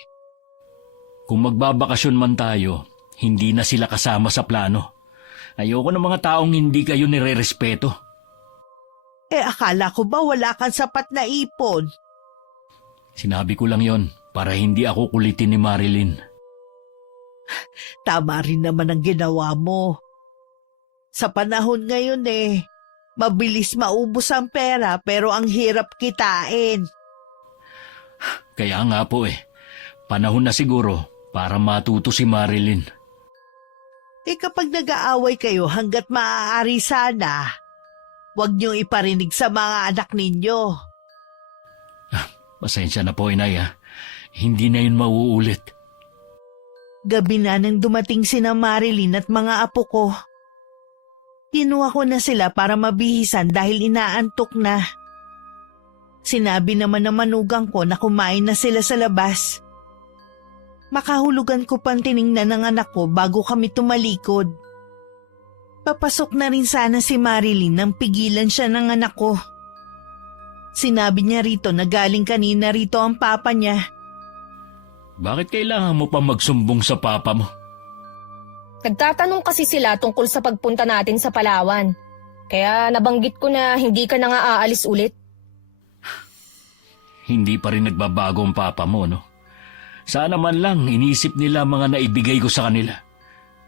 Kung magbabakasyon man tayo, hindi na sila kasama sa plano. Ayoko ng mga taong hindi kayo nire-respeto. Akala ko ba wala kang sapat na ipon? Sinabi ko lang yon para hindi ako kulitin ni Marilyn. Tama rin naman ang ginawa mo. Sa panahon ngayon mabilis maubos ang pera pero ang hirap kitain. Kaya nga po panahon na siguro para matuto si Marilyn. Kapag nag-aaway kayo hanggat maaari sana, huwag niyong iparinig sa mga anak ninyo. Pasensya na po, inay. Hindi na yun mauulit. Gabi na nang dumating sina Marilyn at mga apo ko. Kinuha ko na sila para mabihisan dahil inaantok na. Sinabi naman ng manugang ko na kumain na sila sa labas. Makahulugan ko pang tiningnan ng anak ko bago kami tumalikod. Papasok na rin sana si Marilyn nang pigilan siya ng anak ko. Sinabi niya rito na galing kanina rito ang papa niya. Bakit kailangan mo pa magsumbong sa papa mo? Nagtatanong kasi sila tungkol sa pagpunta natin sa Palawan. Kaya nabanggit ko na hindi ka na nga aalis ulit. Hindi pa rin nagbabago ang papa mo, no? Sana man lang inisip nila mga naibigay ko sa kanila.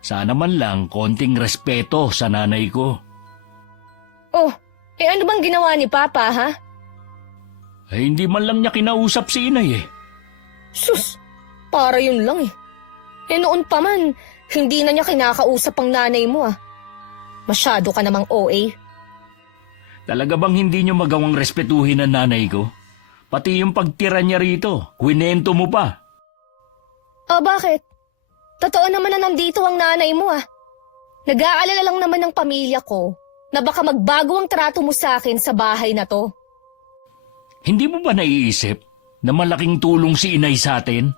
Sana man lang konting respeto sa nanay ko. Oh, ano bang ginawa ni Papa, ha? Hindi man lang niya kinausap si inay Sus, para yun lang noon pa man, hindi na niya kinakausap ang nanay mo Masyado ka namang OA. Talaga bang hindi niyo magawang respetuhin ang nanay ko? Pati yung pagtira niya rito, kwinento mo pa. Bakit? Totoo naman na nandito ang nanay mo Nag-aalala lang naman ng pamilya ko na baka magbago ang trato mo sa akin sa bahay na to. Hindi mo ba naiisip na malaking tulong si inay sa atin?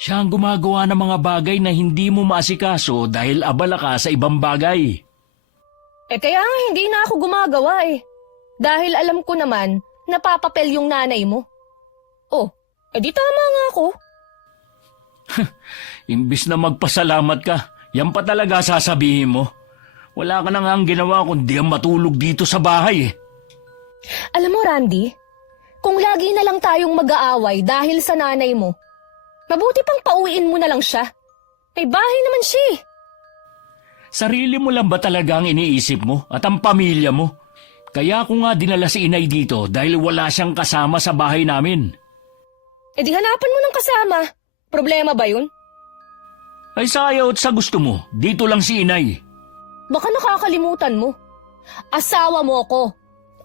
Siya ang gumagawa ng mga bagay na hindi mo maasikaso dahil abala ka sa ibang bagay. Kaya nga hindi na ako gumagawa Dahil alam ko naman napapapel yung nanay mo. Di tama nga ako. Imbis na magpasalamat ka, yan pa talaga sasabihin mo. Wala ka na nga ang ginawa kundi ang matulog dito sa bahay Alam mo, Randy, kung lagi na lang tayong mag-aaway dahil sa nanay mo, mabuti pang pauwiin mo na lang siya. May bahay naman siya Sarili mo lang ba talaga ang iniisip mo at ang pamilya mo? Kaya ako nga dinala si inay dito dahil wala siyang kasama sa bahay namin. Di hanapan mo ng kasama. Problema ba yun? Ay sayaw at sa gusto mo, dito lang si inay. Baka nakakalimutan mo. Asawa mo ako.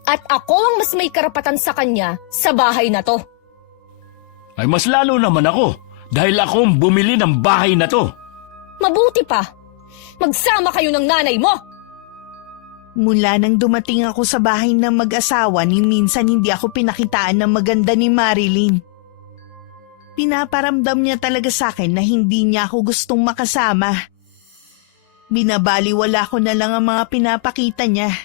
At ako ang mas may karapatan sa kanya sa bahay na to. Ay mas lalo naman ako dahil ako ang bumili ng bahay na to. Mabuti pa. Magsama kayo ng nanay mo. Mula nang dumating ako sa bahay ng mag-asawa ni minsan hindi ako pinakitaan ng maganda ni Marilyn. Pinaparamdam niya talaga sa akin na hindi niya ako gustong makasama. Binabaliwala ko na lang ang mga pinapakita niya.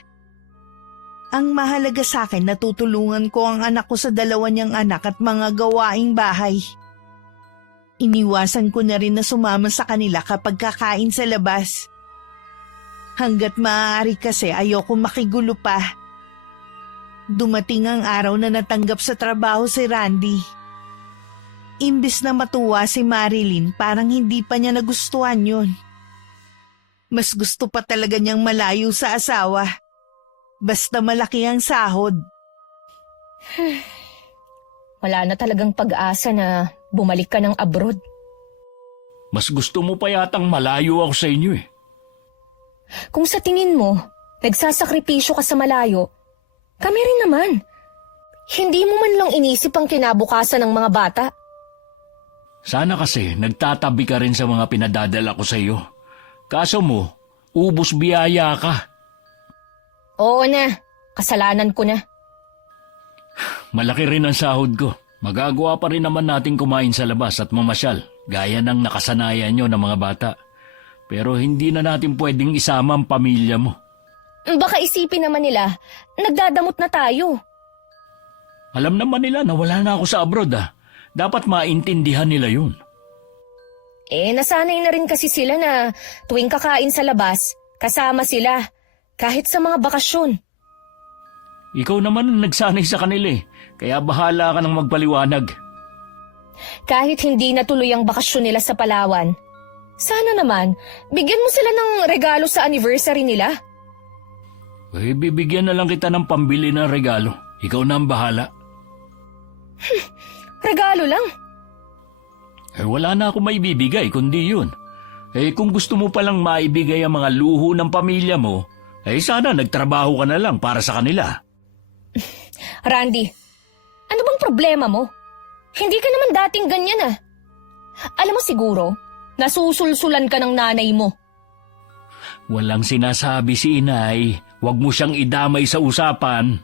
Ang mahalaga sa akin, natutulungan ko ang anak ko sa dalawa niyang anak at mga gawaing bahay. Iniwasan ko na rin na sumama sa kanila kapag kakain sa labas. Hanggat maaari kasi ayoko makigulo pa. Dumating ang araw na natanggap sa trabaho si Randy. Imbis na matuwa si Marilyn, parang hindi pa niya nagustuhan yun. Mas gusto pa talaga niyang malayo sa asawa. Basta malaki ang sahod. Wala na talagang pag-asa na bumalik ka ng abroad. Mas gusto mo pa yatang malayo ako sa inyo eh. Kung sa tingin mo, nagsasakripisyo ka sa malayo, kami rin naman. Hindi mo man lang inisip ang kinabukasan ng mga bata. Sana kasi nagtatabi ka rin sa mga pinadadala ko sa iyo. Kaso mo, ubos biyaya ka. Oo na, kasalanan ko na. Malaki rin ang sahod ko. Magagawa pa rin naman natin kumain sa labas at mamasyal, gaya ng nakasanayan nyo ng mga bata. Pero hindi na natin pwedeng isama ang pamilya mo. Baka isipin naman nila, nagdadamot na tayo. Alam naman nila na wala na ako sa abroad ah. Dapat maintindihan nila yun. Nasanay na rin kasi sila na tuwing kakain sa labas, kasama sila, kahit sa mga bakasyon. Ikaw naman ang nagsanay sa kanila eh. Kaya bahala ka ng magpaliwanag. Kahit hindi natuloy ang bakasyon nila sa Palawan, sana naman, bigyan mo sila ng regalo sa anniversary nila. Bibigyan na lang kita ng pambili ng regalo. Ikaw na ang bahala. Regalo lang. Wala na ako maibibigay kundi yun. Kung gusto mo palang maibigay ang mga luho ng pamilya mo, sana nagtrabaho ka na lang para sa kanila. Randy, ano bang problema mo? Hindi ka naman dating ganyan ah. Alam mo siguro, nasusulsulan ka ng nanay mo. Walang sinasabi si inay. Huwag mo siyang idamay sa usapan.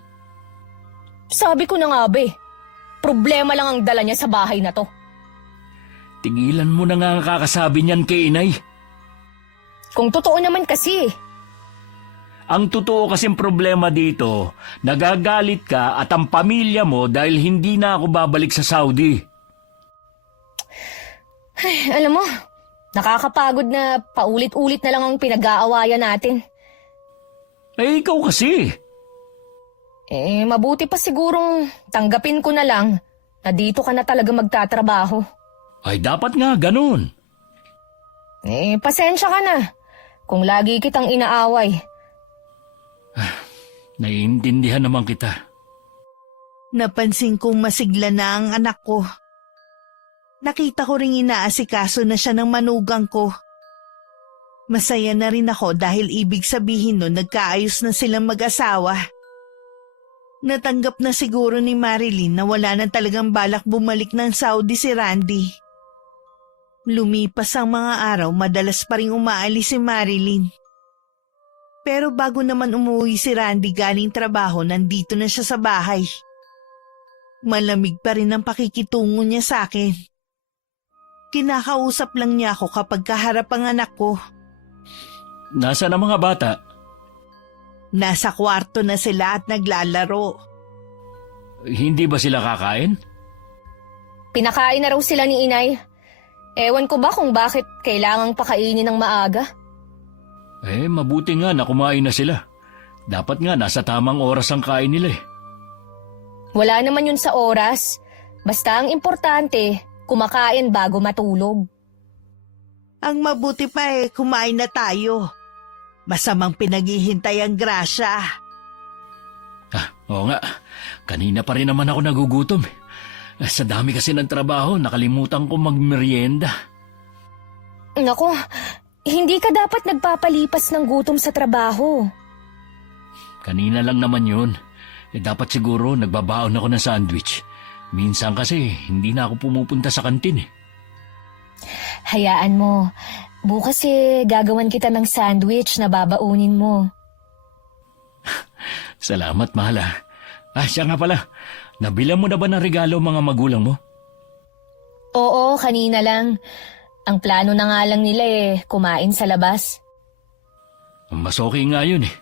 Sabi ko na nga be, problema lang ang dala niya sa bahay na to. Tigilan mo na nga ang kakasabi niyan kay inay. Kung totoo naman kasi. Ang totoo kasing problema dito, nagagalit ka at ang pamilya mo dahil hindi na ako babalik sa Saudi. Ay, alam mo, nakakapagod na paulit-ulit na lang ang pinag-aawayan natin. Ikaw kasi. Mabuti pa sigurong tanggapin ko na lang na dito ka na talaga magtatrabaho. Ay dapat nga ganun. Pasensya ka na kung lagi kitang inaaway. Naiintindihan naman kita. Napansin kong masigla na ang anak ko. Nakita ko ring inaasikaso na siya ng manugang ko. Masaya na rin ako dahil ibig sabihin nun nagkaayos na silang mag-asawa. Natanggap na siguro ni Marilyn na wala na talagang balak bumalik ng Saudi si Randy. Lumipas ang mga araw, madalas pa rin umaalis si Marilyn. Pero bago naman umuwi si Randy galing trabaho, nandito na siya sa bahay. Malamig pa rin ang pakikitungo niya sa akin. Kinakausap lang niya ako kapag kaharap ang anak ko. Nasaan ang mga bata? Nasa kwarto na sila at naglalaro. Hindi ba sila kakain? Pinakain na raw sila ni inay. Ewan ko ba kung bakit kailangang pakainin ng maaga? Mabuti nga na kumain na sila. Dapat nga nasa tamang oras ang kain nila eh. Wala naman yun sa oras. Basta ang importante, kumakain bago matulog. Ang mabuti pa kumain na tayo. Masamang pinaghihintay ang grasya. Oo nga. Kanina pa rin naman ako nagugutom. Sa dami kasi ng trabaho, nakalimutan ko magmerienda. Naku, hindi ka dapat nagpapalipas ng gutom sa trabaho. Kanina lang naman yun. Dapat siguro nagbabaon ako ng sandwich. Minsan kasi hindi na ako pumupunta sa kantin eh. Hayaan mo. Bukas gagawan kita ng sandwich na babaunin mo. Salamat, mahal. Siya nga pala. Nabilan mo na ba ng regalo mga magulang mo? Oo, kanina lang. Ang plano na nga lang nila kumain sa labas. Mas okay nga yun eh.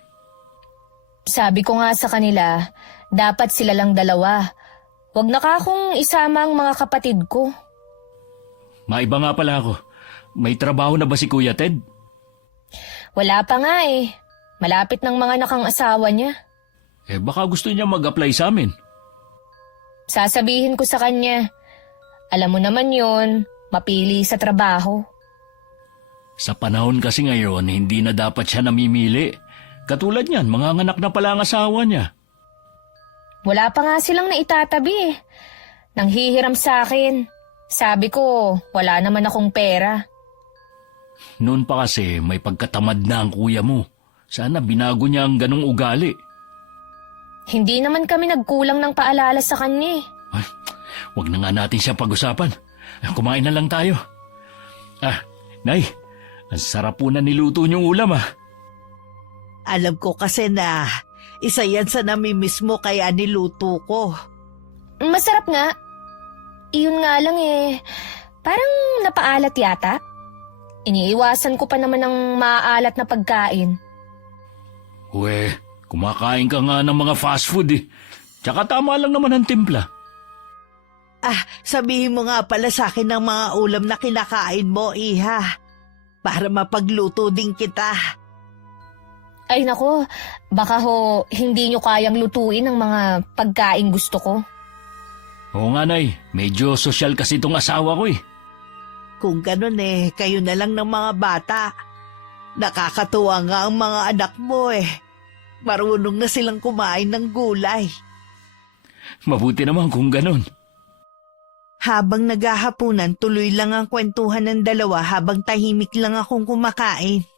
Sabi ko nga sa kanila, dapat sila lang dalawa. Huwag na akong isama ang mga kapatid ko. Maiba nga pala ako. May trabaho na ba si Kuya Ted? Wala pa nga Malapit ng mga nakang asawa niya. Baka gusto niya mag-apply sa amin. Sasabihin ko sa kanya, alam mo naman yon, mapili sa trabaho. Sa panahon kasi ngayon, hindi na dapat siya namimili. Katulad niyan, mga anak na pala ang asawa niya. Wala pa nga silang naitatabi eh. Nanghihiram sa akin. Sabi ko, wala naman akong pera. Noon pa kasi may pagkatamad na ang kuya mo. Sana binago niya ang ganong ugali. Hindi naman kami nagkulang ng paalala sa kanya eh. Ay, wag na nga natin siya pag-usapan. Kumain na lang tayo. Nay, ang sarap po na niluto niyong ulam Alam ko kasi na isa yan sa namimiss mo kaya niluto ko. Masarap nga. Iyon nga lang eh. Parang napaalat yata. Iniiwasan ko pa naman ng maaalat na pagkain. Uwe, kumakain ka nga ng mga fast food eh. Tsaka tama lang naman ang timpla. Sabihin mo nga pala sa akin ng mga ulam na kinakain mo, Iha. Para mapagluto din kita. Ay nako, baka hindi nyo kayang lutuin ang mga pagkain gusto ko. Oo nga, Nay. Medyo sosyal kasi itong asawa ko eh. Kung ganun kayo na lang ng mga bata. Nakakatuwa nga ang mga anak mo Marunong na silang kumain ng gulay. Mabuti naman kung ganun. Habang naghahapunan, tuloy lang ang kwentuhan ng dalawa habang tahimik lang akong kumakain.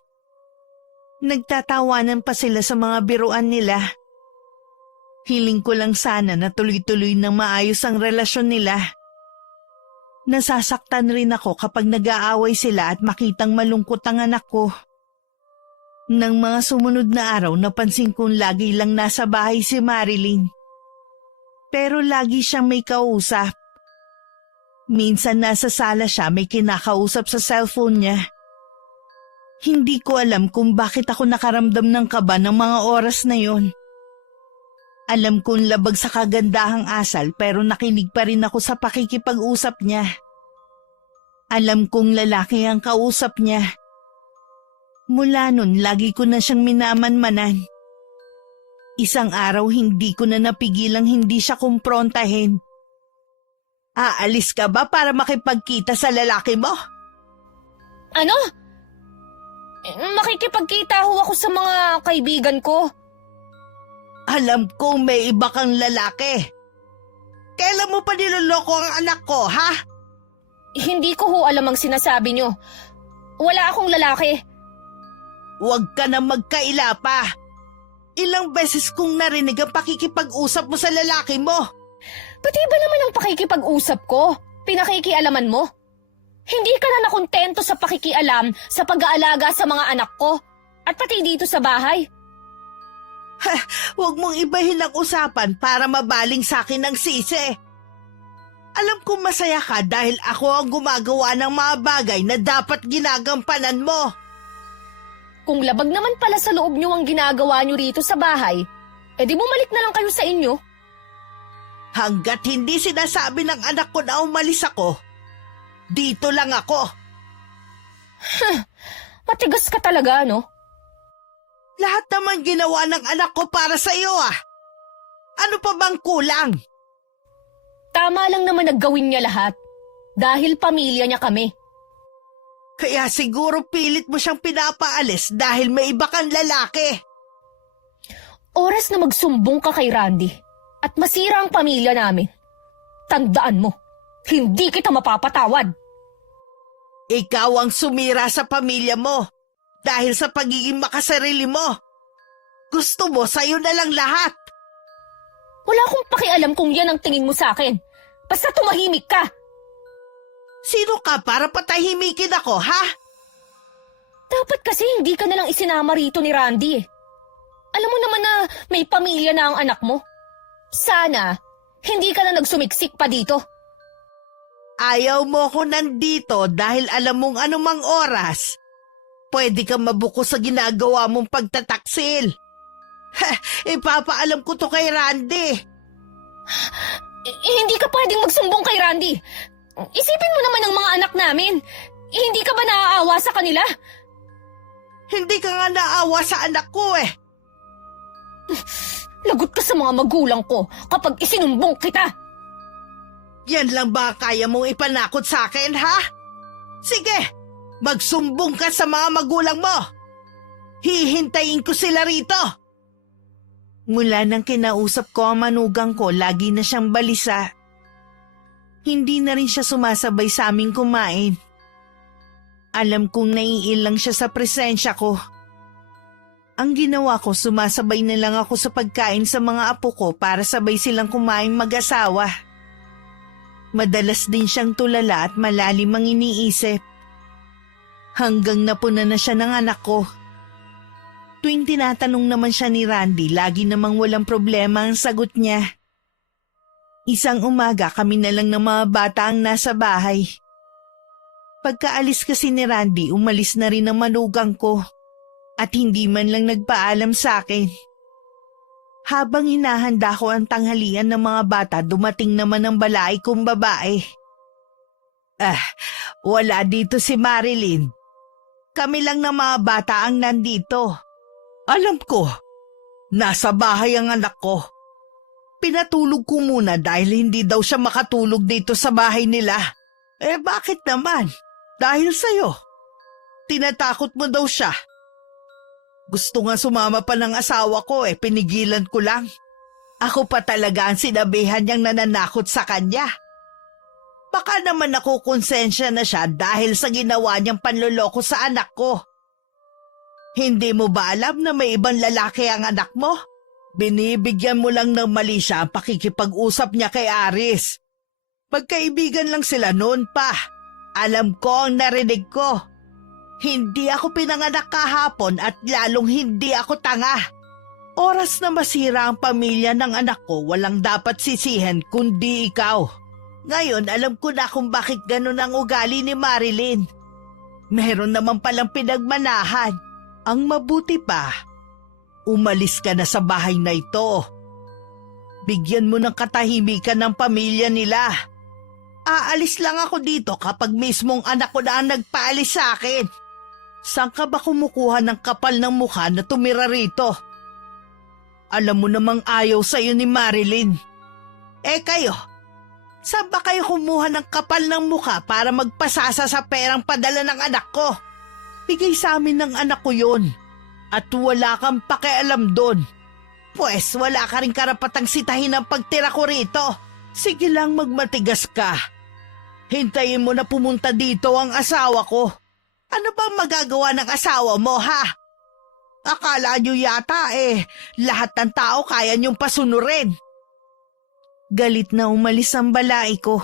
Nagtatawanan pa sila sa mga biruan nila. Hiling ko lang sana na tuloy-tuloy ng maayos ang relasyon nila. Nasasaktan rin ako kapag nag-aaway sila at makitang malungkot ang anak ko. Nang mga sumunod na araw, napansin kong lagi lang nasa bahay si Marilyn. Pero lagi siyang may kausap. Minsan nasa sala siya, may kinakausap sa cellphone niya. Hindi ko alam kung bakit ako nakaramdam ng kaba ng mga oras na yon. Alam kong labag sa kagandahang asal pero nakinig pa rin ako sa pakikipag-usap niya. Alam kong lalaki ang kausap niya. Mula nun, lagi ko na siyang minamanmanan. Isang araw hindi ko na napigilang hindi siya kumprontahin. Aalis ka ba para makipagkita sa lalaki mo? Ano? Makikipagkita ho ako sa mga kaibigan ko. Alam kong may iba kang lalaki. Kailan mo pa niloloko ang anak ko, ha? Hindi ko ho alam ang sinasabi nyo. Wala akong lalaki. Huwag ka na magkaila pa. Ilang beses kong narinig ang pakikipag-usap mo sa lalaki mo. Pati ba naman ang pakikipag-usap ko? Pinakikialaman mo? Hindi ka na nakontento sa pakikialam sa pag-aalaga sa mga anak ko at pati dito sa bahay. Huwag mong ibahin ang usapan para mabaling sa akin ng sisi. Alam kong masaya ka dahil ako ang gumagawa ng mga bagay na dapat ginagampanan mo. Kung labag naman pala sa loob nyo ang ginagawa nyo rito sa bahay, edi bumalik na lang kayo sa inyo. Hanggat hindi sinasabi ng anak ko na umalis ako, dito lang ako. Matigas ka talaga, no? Lahat naman ginawa ng anak ko para sa iyo Ano pa bang kulang? Tama lang naman naggawin niya lahat. Dahil pamilya niya kami. Kaya siguro pilit mo siyang pinapaalis dahil may iba kang lalaki. Oras na magsumbong ka kay Randy at masira ang pamilya namin. Tandaan mo, hindi kita mapapatawad. Ikaw ang sumira sa pamilya mo dahil sa pagiging makasarili mo. Gusto mo sa'yo na lang lahat. Wala akong pakialam kung yan ang tingin mo sa akin. Basta tumahimik ka. Sino ka para patahimikin ako, ha? Dapat kasi hindi ka nalang isinama rito ni Randy. Alam mo naman na may pamilya na ang anak mo. Sana, hindi ka na nagsumiksik pa dito. Ayaw mo ko nandito dahil alam mong anumang oras, pwede kang mabuko sa ginagawa mong pagtataksil. Ipapaalam ko to kay Randy. Hindi ka pwedeng magsumbong kay Randy. Isipin mo naman ang mga anak namin. Hindi ka ba naaawa sa kanila? Hindi ka nga naawa sa anak ko Lagot ka sa mga magulang ko kapag isinumbong kita. Yan lang ba kaya mong ipanakot sa akin, ha? Sige, Magsumbong ka sa mga magulang mo! Hihintayin ko sila rito! Mula nang kinausap ko ang manugang ko, lagi na siyang balisa. Hindi na rin siya sumasabay sa aming kumain. Alam kong naiilang siya sa presensya ko. Ang ginawa ko, sumasabay na lang ako sa pagkain sa mga apo ko para sabay silang kumain mag-asawa. Madalas din siyang tulala at malalim ang iniisip. Hanggang napuna na siya ng anak ko. Tuwing tinatanong naman siya ni Randy, lagi namang walang problema ang sagot niya. Isang umaga kami na lang ng mga bata ang nasa bahay. Pagkaalis kasi ni Randy, umalis na rin ang manugang ko. At hindi man lang nagpaalam sa akin. Habang hinahanda ko ang tanghalian ng mga bata, dumating naman ang balay kong babae. Wala dito si Marilyn. Kami lang ng mga bata ang nandito. Alam ko, nasa bahay ang anak ko. Pinatulog ko muna dahil hindi daw siya makatulog dito sa bahay nila. Bakit naman? Dahil sa'yo. Tinatakot mo daw siya. Gusto nga sumama pa ng asawa ko, pinigilan ko lang. Ako pa talaga ang sinabihan niyang nananakot sa kanya. Baka naman nakukonsensya na siya dahil sa ginawa niyang panloloko sa anak ko. Hindi mo ba alam na may ibang lalaki ang anak mo? Binibigyan mo lang ng mali siya ang pakikipag-usap niya kay Aris. Magkaibigan lang sila noon pa. Alam ko ang narinig ko. Hindi ako pinanganak kahapon at lalong hindi ako tanga. Oras na masira ang pamilya ng anak ko, walang dapat sisihin kundi ikaw. Ngayon alam ko na kung bakit ganun ang ugali ni Marilyn. Meron naman palang pinagmanahan. Ang mabuti pa, umalis ka na sa bahay na ito. Bigyan mo ng katahimikan ng pamilya nila. Aalis lang ako dito kapag mismong anak ko na ang nagpaalis sa akin. Saan ka ba kumukuha ng kapal ng mukha na tumira rito? Alam mo namang ayaw sa'yo ni Marilyn. Kayo, saan ba kayo kumuha ng kapal ng mukha para magpasasa sa perang padala ng anak ko? Bigay sa amin ng anak ko yun. At wala kang pakialam doon. Pwes wala ka rin karapatang sitahin ang pagtira ko rito. Sige lang magmatigas ka. Hintayin mo na pumunta dito ang asawa ko. Ano bang magagawa ng asawa mo, ha? Akala nyo yata lahat ng tao kaya nyong pasunurin. Galit na umalis ang balai ko.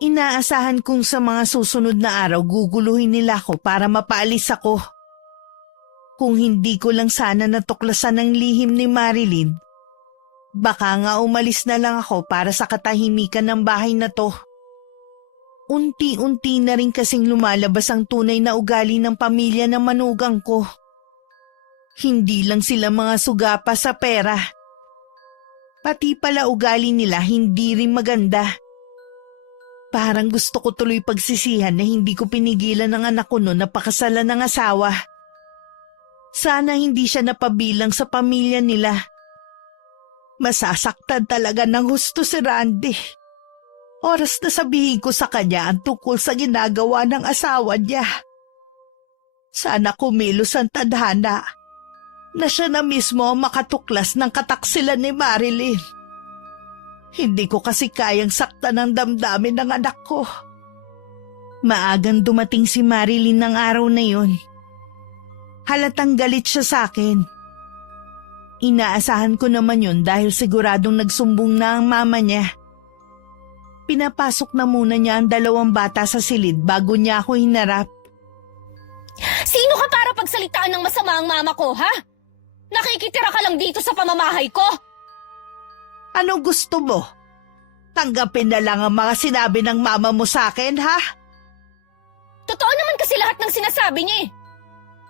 Inaasahan kong sa mga susunod na araw guguluhin nila ako para mapaalis ako. Kung hindi ko lang sana natuklasan ang lihim ni Marilyn, baka nga umalis na lang ako para sa katahimikan ng bahay na to. Unti-unti na rin kasing lumalabas ang tunay na ugali ng pamilya ng manugang ko. Hindi lang sila mga sugapa sa pera. Pati pala ugali nila hindi rin maganda. Parang gusto ko tuloy pagsisihan na hindi ko pinigilan ng anak ko noon na pakasalan ng asawa. Sana hindi siya napabilang sa pamilya nila. Masasaktan talaga ng husto si Randy. Oras na sabihin ko sa kanya ang tungkol sa ginagawa ng asawa niya. Sana kumilos ang tadhana na siya na mismo ang makatuklas ng kataksilan ni Marilyn. Hindi ko kasi kayang saktan ang damdamin ng anak ko. Maagang dumating si Marilyn ng araw na yun. Halatang galit siya sa akin. Inaasahan ko naman yun dahil siguradong nagsumbong na ang mama niya. Pinapasok na muna niya ang 2 bata sa silid bago niya ako hinarap. Sino ka para pagsalitaan ng masama ang mama ko, ha? Nakikitira ka lang dito sa pamamahay ko. Anong gusto mo? Tanggapin na lang ang mga sinabi ng mama mo sa akin, ha? Totoo naman kasi lahat ng sinasabi niya eh.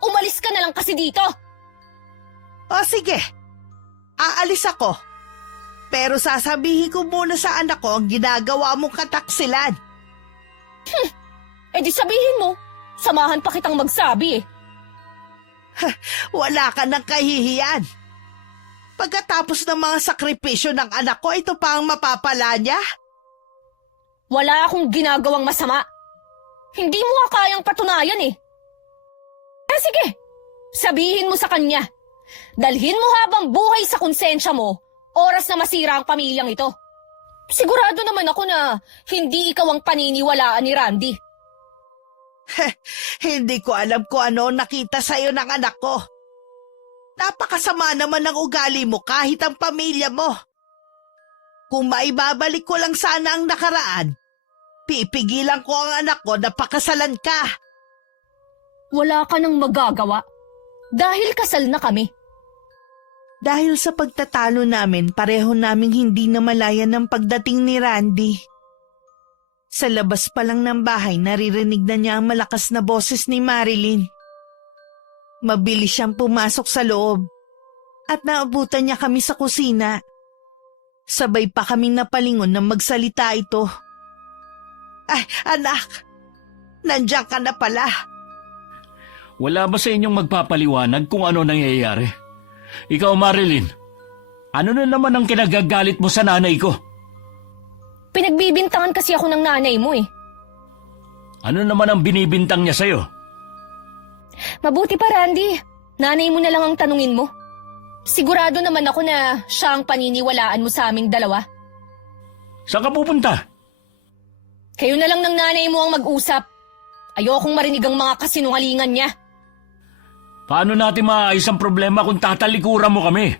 Umalis ka na lang kasi dito. O sige, aalis ako. Pero sasabihin ko muna sa anak ko ang ginagawa mong kataksilan. Di sabihin mo, samahan pa kitang magsabi eh. Wala ka ng kahihiyan. Pagkatapos ng mga sakripisyo ng anak ko, ito pa ang mapapala niya? Wala akong ginagawang masama. Hindi mo nga kayang patunayan eh. Sige, sabihin mo sa kanya. Dalhin mo habang buhay sa konsensya mo, oras na masira ang pamilyang ito. Sigurado naman ako na hindi ikaw ang paniniwalaan ni Randy. Hindi ko alam kung ano nakita sa'yo ng anak ko. Napakasama naman ng ugali mo kahit ang pamilya mo. Kung maibabalik ko lang sana ang nakaraan, pipigilan ko ang anak ko na pakasalan ka. Wala ka nang magagawa dahil kasal na kami. Dahil sa pagtatalo namin, pareho naming hindi namalayan ng pagdating ni Randy. Sa labas pa lang ng bahay, naririnig na niya ang malakas na boses ni Marilyn. Mabilis siyang pumasok sa loob at naabutan niya kami sa kusina. Sabay pa kaming napalingon na magsalita ito. Ay, anak, nandiyan ka na pala. Wala ba sa inyong magpapaliwanag kung ano nangyayari? Ikaw, Marilyn, ano na naman ang kinagagalit mo sa nanay ko? Pinagbibintangan kasi ako ng nanay mo eh. Ano naman ang binibintang niya sa'yo? Mabuti pa, Randy. Nanay mo na lang ang tanungin mo. Sigurado naman ako na siya ang paniniwalaan mo sa aming dalawa. Saan ka pupunta? Kayo na lang ng nanay mo ang mag-usap. Ayokong marinig ang mga kasinungalingan niya. Paano natin maayos ang problema kung tatalikuran mo kami?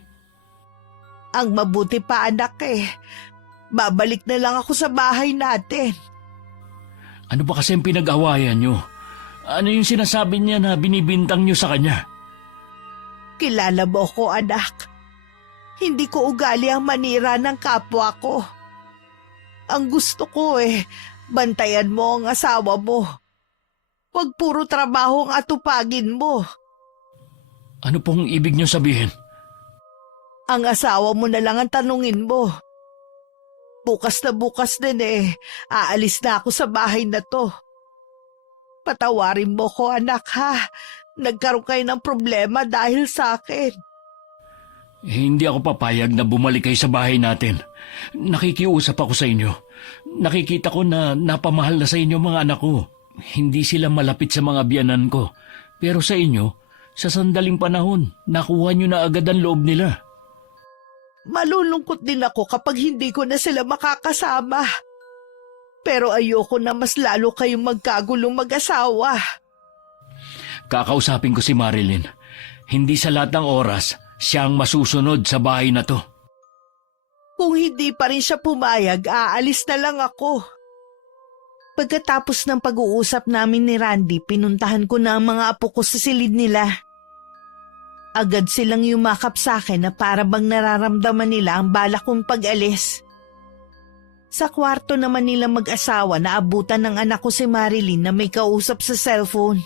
Ang mabuti pa, anak eh. Babalik na lang ako sa bahay natin. Ano ba kasi ang pinag-awayan niyo? Ano yung sinasabi niya na binibintang niyo sa kanya? Kilala mo ko, anak. Hindi ko ugali ang manira ng kapwa ko. Ang gusto ko bantayan mo ang asawa mo. Huwag puro trabaho ang atupagin mo. Ano pong ibig niyo sabihin? Ang asawa mo na lang ang tanungin mo. Bukas na bukas din aalis na ako sa bahay na to. Patawarin mo ko, anak, ha? Nagkaroon kayo ng problema dahil sa akin. Hindi ako papayag na bumalik kayo sa bahay natin. Nakikiusap ako sa inyo. Nakikita ko na napamahal na sa inyo mga anak ko. Hindi sila malapit sa mga biyanan ko. Pero sa inyo, sa sandaling panahon, nakuha nyo na agad ang loob nila. Malulungkot din ako kapag hindi ko na sila makakasama. Pero ayoko na mas lalo kayong magkagulong mag-asawa. Kakausapin ko si Marilyn. Hindi sa lahat ng oras, siya ang masusunod sa bahay na to. Kung hindi pa rin siya pumayag, aalis na lang ako. Pagkatapos ng pag-uusap namin ni Randy, pinuntahan ko na ang mga apo ko sa silid nila. Agad silang yumakap sa akin na para bang nararamdaman nila ang balak kong pag-alis. Sa kwarto naman nila mag-asawa, naabutan ng anak ko si Marilyn na may kausap sa cellphone.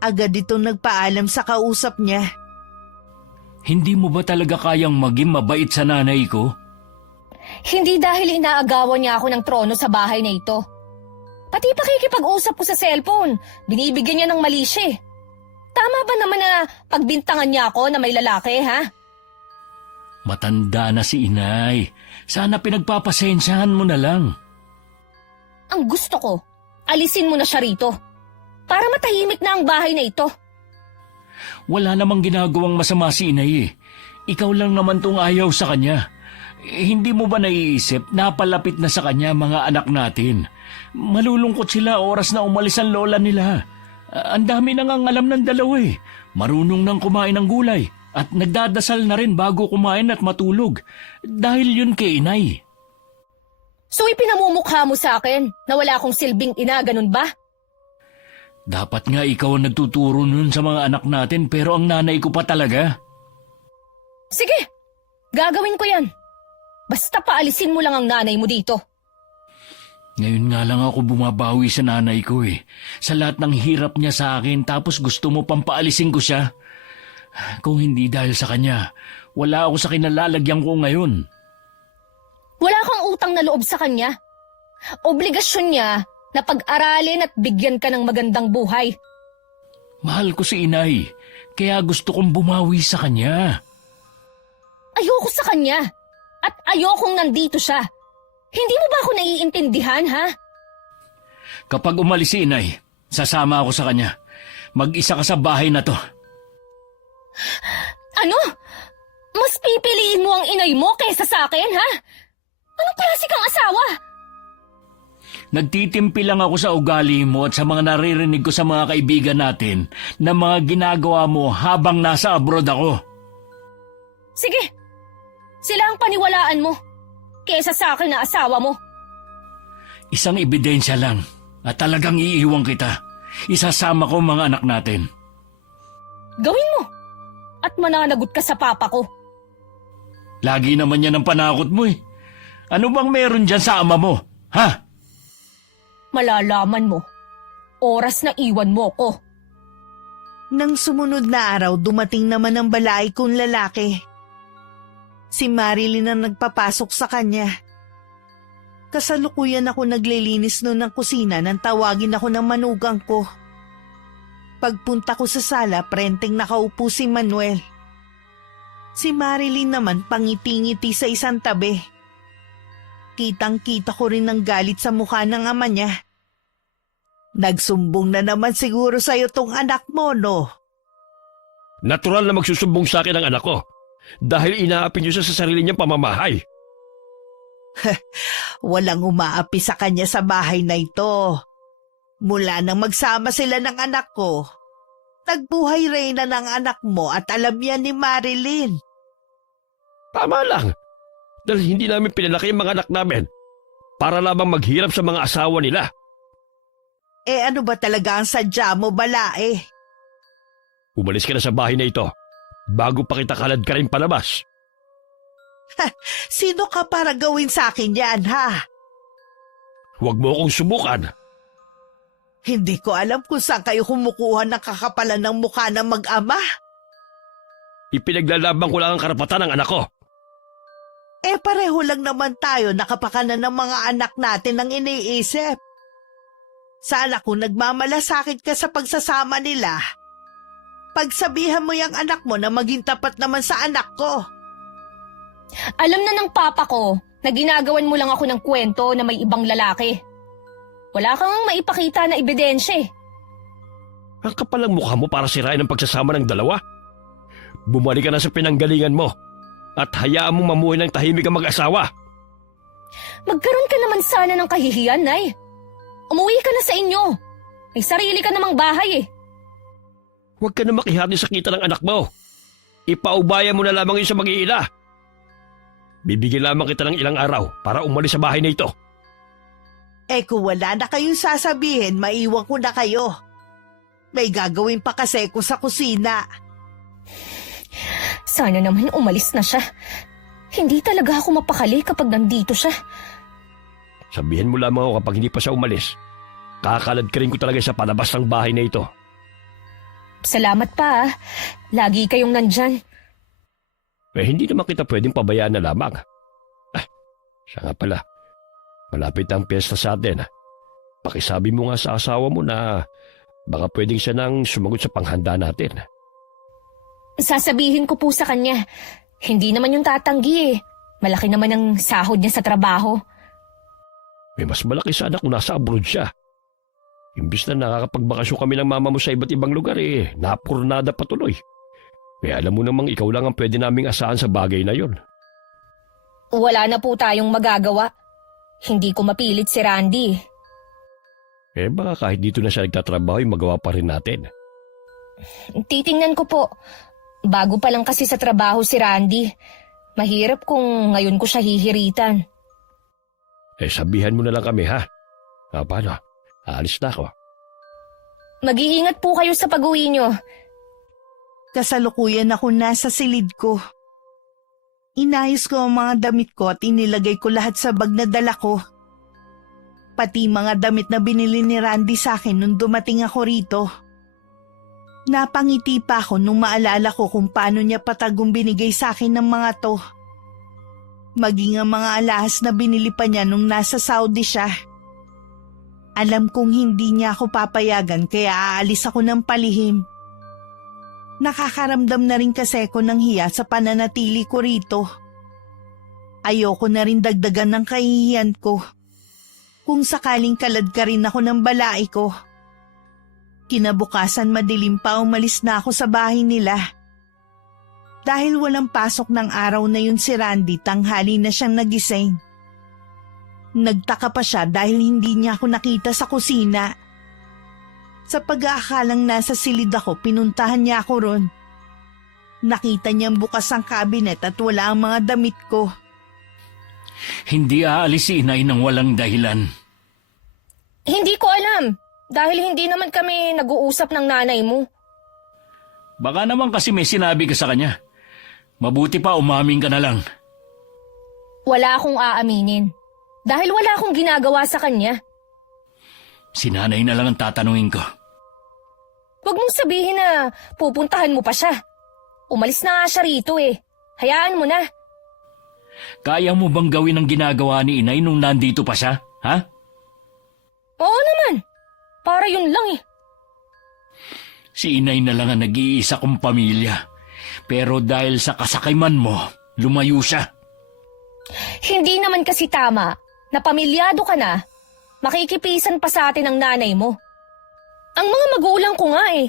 Agad itong nagpaalam sa kausap niya. Hindi mo ba talaga kayang maging mabait sa nanay ko? Hindi dahil inaagawan niya ako ng trono sa bahay na ito. Pati pakikipag-usap ko sa cellphone, binibigyan niya ng mali siya. Tama ba naman na pagbintangan niya ako na may lalaki, ha? Matanda na si inay. Sana pinagpapasensyahan mo na lang. Ang gusto ko, alisin mo na siya rito. Para matahimik na ang bahay na ito. Wala namang ginagawang masama si inay eh. Ikaw lang naman tong ayaw sa kanya. Hindi mo ba naiisip na palapit na sa kanya mga anak natin? Malulungkot sila oras na umalis ang lola nila. Ang dami nang ang alam ng dalawa eh. Marunong nang kumain ng gulay at nagdadasal na rin bago kumain at matulog. Dahil yun kay inay. So ipinamumukha mo sa akin na wala akong silbing ina, ganun ba? Dapat nga ikaw ang nagtuturo nun sa mga anak natin pero ang nanay ko pa talaga. Sige, gagawin ko yan. Basta paalisin mo lang ang nanay mo dito. Ngayon nga lang ako bumabawi sa nanay ko eh. Sa lahat ng hirap niya sa akin tapos gusto mo pang paalisin ko siya. Kung hindi dahil sa kanya, wala ako sa kinalalagyan ko ngayon. Wala kang utang na loob sa kanya. Obligasyon niya na pag-aralin at bigyan ka ng magandang buhay. Mahal ko si inay, kaya gusto kong bumawi sa kanya. Ayoko sa kanya at ayokong nandito siya. Hindi mo ba ako naiintindihan, ha? Kapag umalis si inay, sasama ako sa kanya. Mag-isa ka sa bahay na to. Ano? Mas pipiliin mo ang inay mo kaysa sa akin, ha? Anong klase kang asawa? Nagtitimpi lang ako sa ugali mo at sa mga naririnig ko sa mga kaibigan natin na mga ginagawa mo habang nasa abroad ako. Sige, sila ang paniwalaan mo kaysa sa akin na asawa mo. Isang ebidensya lang at talagang iiwan kita. Isasama ko ang mga anak natin. Gawin mo at mananagot ka sa papa ko. Lagi naman yan ang panakot mo eh. Ano bang meron dyan sa ama mo? Ha? Malalaman mo. Oras na iwan mo ko. Nang sumunod na araw, dumating naman ang balay kong lalaki. Si Marilyn ang nagpapasok sa kanya. Kasalukuyan ako naglilinis noon ng kusina nang tawagin ako ng manugang ko. Pagpunta ko sa sala, prenteng nakaupo si Manuel. Si Marilyn naman pangiti-ngiti sa isang tabi. Kitang-kita ko rin ang galit sa mukha ng ama niya. Nagsumbong na naman siguro sa'yo tong anak mo, no? Natural na magsusumbong sa akin ang anak ko dahil inaapi niyo siya sa sarili niyang pamamahay. Walang umaapi sa kanya sa bahay na ito. Mula nang magsama sila ng anak ko, nagbuhay reyna ng anak mo at alam yan ni Marilyn. Tama lang. Dahil hindi namin pinalaki ang mga anak namin para lamang maghirap sa mga asawa nila. Eh ano ba talaga ang sadya mo, balae? Umalis ka na sa bahay na ito bago pa kita kalad ka rin palabas. Sino ka para gawin sa akin yan, ha? Huwag mo akong subukan. Hindi ko alam kung saan kayo kumukuha ng kakapalan ng mukha ng mag-ama. Ipinaglalaban ko lang ang karapatan ng anak ko. Eh pareho lang naman tayo nakapakanan ng mga anak natin ang iniisip. Sana kung nagmamalasakit ka sa pagsasama nila, pagsabihan mo yung anak mo na maging tapat naman sa anak ko. Alam na ng papa ko na ginagawan mo lang ako ng kwento na may ibang lalaki. Wala kang maipakita na ebidensya eh. Ang kapal ang mukha mo para sirain ang pagsasama ng dalawa. Bumalik ka na sa pinanggalingan mo at hayaan mong mamuhay ng tahimik ang mag-asawa. Magkaroon ka naman sana ng kahihiyan, Nay. Umuwi ka na sa inyo. May sarili ka namang bahay eh. Huwag ka na makihati sa kita ng anak mo. Ipaubaya mo na lamang yun sa mag-iina. Bibigyan lamang kita ng ilang araw para umalis sa bahay na ito. Eh kung wala na kayong sasabihin, maiwan ko na kayo. May gagawin pa kasi ko sa kusina. Sana naman umalis na siya. Hindi talaga ako mapakali kapag nandito siya. Sabihin mo lamang ako kapag hindi pa siya umalis. Kakalad ka rin ko talaga sa palabas ng bahay na ito. Salamat pa ah. Lagi kayong nandyan. Eh hindi naman kita pwedeng pabayaan na lamang. Siya nga pala. Malapit ang piyesta sa atin. Pakisabi mo nga sa asawa mo na baka pwedeng siya nang sumagot sa panghanda natin. Sasabihin ko po sa kanya. Hindi naman yung tatanggi eh. Malaki naman ang sahod niya sa trabaho. May mas malaki sana kung nasa abroad siya. Imbis na nakakapagbakasyon kami ng mama mo sa iba't ibang lugar napurnada patuloy. Kaya alam mo namang ikaw lang ang pwede naming asahan sa bagay na yon. Wala na po tayong magagawa. Hindi ko mapilit si Randy. Baka kahit dito na siya nagtatrabaho magawa pa rin natin. Titingnan ko po. Bago pa lang kasi sa trabaho si Randy. Mahirap kung ngayon ko siya hihiritan. Sabihan mo na lang kami ha. Paano? Aalis na ako. Mag-iingat po kayo sa pag-uwi nyo. Kasalukuyan ako nasa silid ko. Inayos ko ang mga damit ko at inilagay ko lahat sa bag na dala ko. Pati mga damit na binili ni Randy sa akin nung dumating ako rito. Napangiti pa ako nung maalala ko kung paano niya patagong binigay sa akin ng mga to. Maging ang mga alahas na binili pa niya nung nasa Saudi siya. Alam kong hindi niya ako papayagan kaya aalis ako ng palihim. Nakakaramdam na rin kasi ako ng hiya sa pananatili ko rito. Ayoko na rin dagdagan ng kahihiyan ko. kung sakaling kalad ka rin ako ng balai ko. Kinabukasan madilim pa umalis na ako sa bahay nila. Dahil walang pasok ng araw na yun si Randy, tanghali na siyang nagising. Nagtaka pa siya dahil hindi niya ako nakita sa kusina. Sa pag-aakalang nasa silid ako, pinuntahan niya ako ron. Nakita niyang bukas ang kabinet at wala ang mga damit ko. Hindi aalis si inay ng walang dahilan. Hindi ko alam. Dahil hindi naman kami nag-uusap ng nanay mo. Baka naman kasi may sinabi ka sa kanya. Mabuti pa umamin ka na lang. Wala akong aaminin. Dahil wala akong ginagawa sa kanya. Si nanay na lang ang tatanungin ko. Huwag mong sabihin na pupuntahan mo pa siya. Umalis na nga siya rito eh. Hayaan mo na. Kaya mo bang gawin ang ginagawa ni inay nung nandito pa siya? Ha? Oo naman. Para yun lang eh. Si inay na lang ang nag-iisa kong pamilya. Pero dahil sa kasakiman mo, lumayo siya. Hindi naman kasi tama na pamilyado ka na, makikipisan pa sa atin ang nanay mo. Ang mga magulang ko nga eh,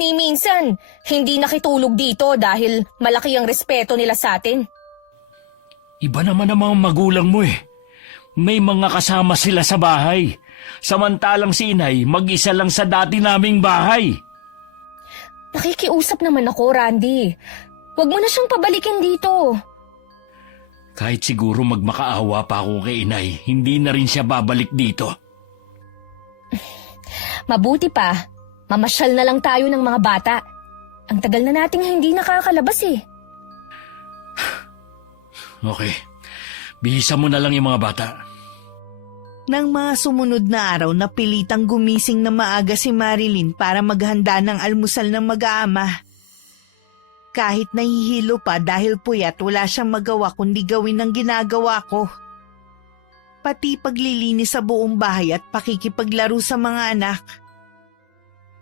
ni minsan hindi nakitulog dito dahil malaki ang respeto nila sa atin. Iba naman ang mga magulang mo eh. May mga kasama sila sa bahay. Samantalang si inay, mag-isa lang sa dati naming bahay. Nakikiusap naman ako, Randy. Huwag mo na siyang pabalikin dito. Kahit siguro magmakaawa pa ako kay inay, hindi na rin siya babalik dito. Mabuti pa, mamasyal na lang tayo ng mga bata. Ang tagal na nating hindi nakakalabas eh. Okay, bihisa mo na lang yung mga bata. Nang mga sumunod na araw, napilitang gumising na maaga si Marilyn para maghanda ng almusal ng mag-aama. Kahit nahihilo pa dahil puyat, wala siyang magawa kundi gawin ang ginagawa ko. Pati paglilinis sa buong bahay at pakikipaglaro sa mga anak.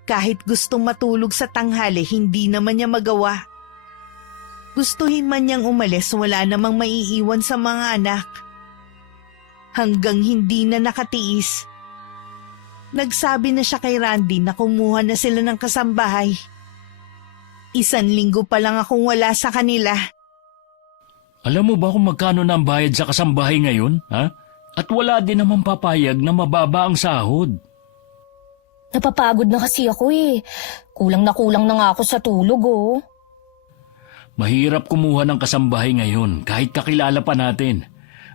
Kahit gustong matulog sa tanghali, hindi naman niya magawa. Gustuhin man niyang umalis, wala namang maiiwan sa mga anak. Hanggang hindi na nakatiis. Nagsabi na siya kay Randy na kumuha na sila ng kasambahay. 1 linggo pa lang akong wala sa kanila. Alam mo ba kung magkano na ang bayad sa kasambahay ngayon, ha? At wala din naman papayag na mababa ang sahod. Napapagod na kasi ako eh. Kulang na nga ako sa tulog oh. Mahirap kumuha ng kasambahay ngayon kahit kakilala pa natin.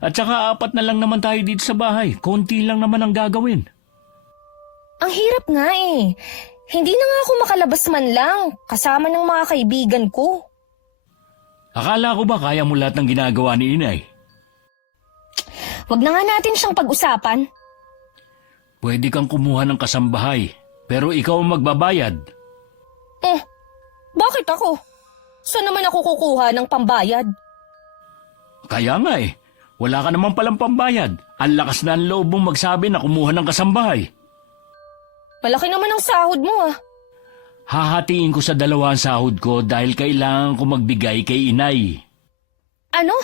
At saka 4 na lang naman tayo dito sa bahay. Konti lang naman ang gagawin. Ang hirap nga eh. Hindi na nga ako makalabas man lang kasama ng mga kaibigan ko. Akala ko ba kaya mo lahat ng ginagawa ni inay? Wag na nga natin siyang pag-usapan. Pwede kang kumuha ng kasambahay, pero ikaw ang magbabayad. Bakit ako? Saan naman ako kukuha ng pambayad? Kaya nga eh, wala ka naman palang pambayad. Ang lakas na ang loob mong magsabi na kumuha ng kasambahay. Malaki naman ang sahod mo ah. Hahatiin ko sa 2 ang sahod ko dahil kailangan ko magbigay kay inay. Ano?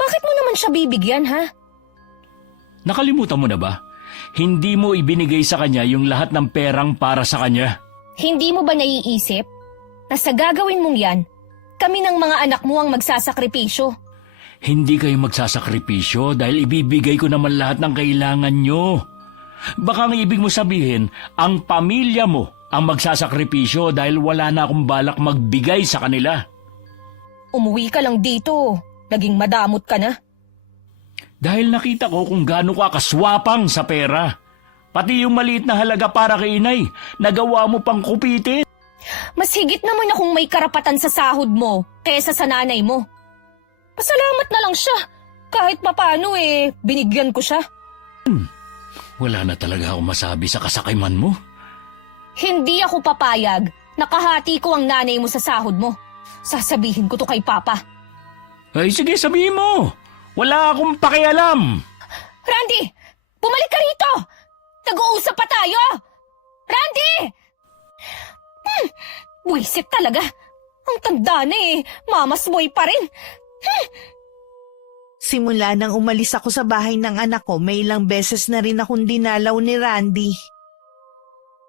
Bakit mo naman siya bibigyan ha? Nakalimutan mo na ba? Hindi mo ibinigay sa kanya yung lahat ng perang para sa kanya. Hindi mo ba naiisip na sa gagawin mong yan, kami ng mga anak mo ang magsasakripisyo? Hindi kayo magsasakripisyo dahil ibibigay ko naman lahat ng kailangan nyo. Baka ang ibig mo sabihin, ang pamilya mo ang magsasakripisyo dahil wala na akong balak magbigay sa kanila. Umuwi ka lang dito. Naging madamot ka na. Dahil nakita ko kung gaano ka kaswapang sa pera. Pati yung maliit na halaga para kay inay, nagawa mo pang kupitin. Mas higit naman akong may karapatan sa sahod mo kaysa sa nanay mo. Pasalamat na lang siya. Kahit papano binigyan ko siya. Wala na talaga akong masabi sa kasakiman mo. Hindi ako papayag. Nakahati ko ang nanay mo sa sahod mo. Sasabihin ko to kay Papa. Ay sige, sabihin mo. Wala akong pakialam. Randy! Bumalik ka rito! Nag-uusap pa tayo! Randy! Buisit talaga. Ang tanda na mamas boy pa rin. Simula nang umalis ako sa bahay ng anak ko, may ilang beses na rin akong dinalaw ni Randy.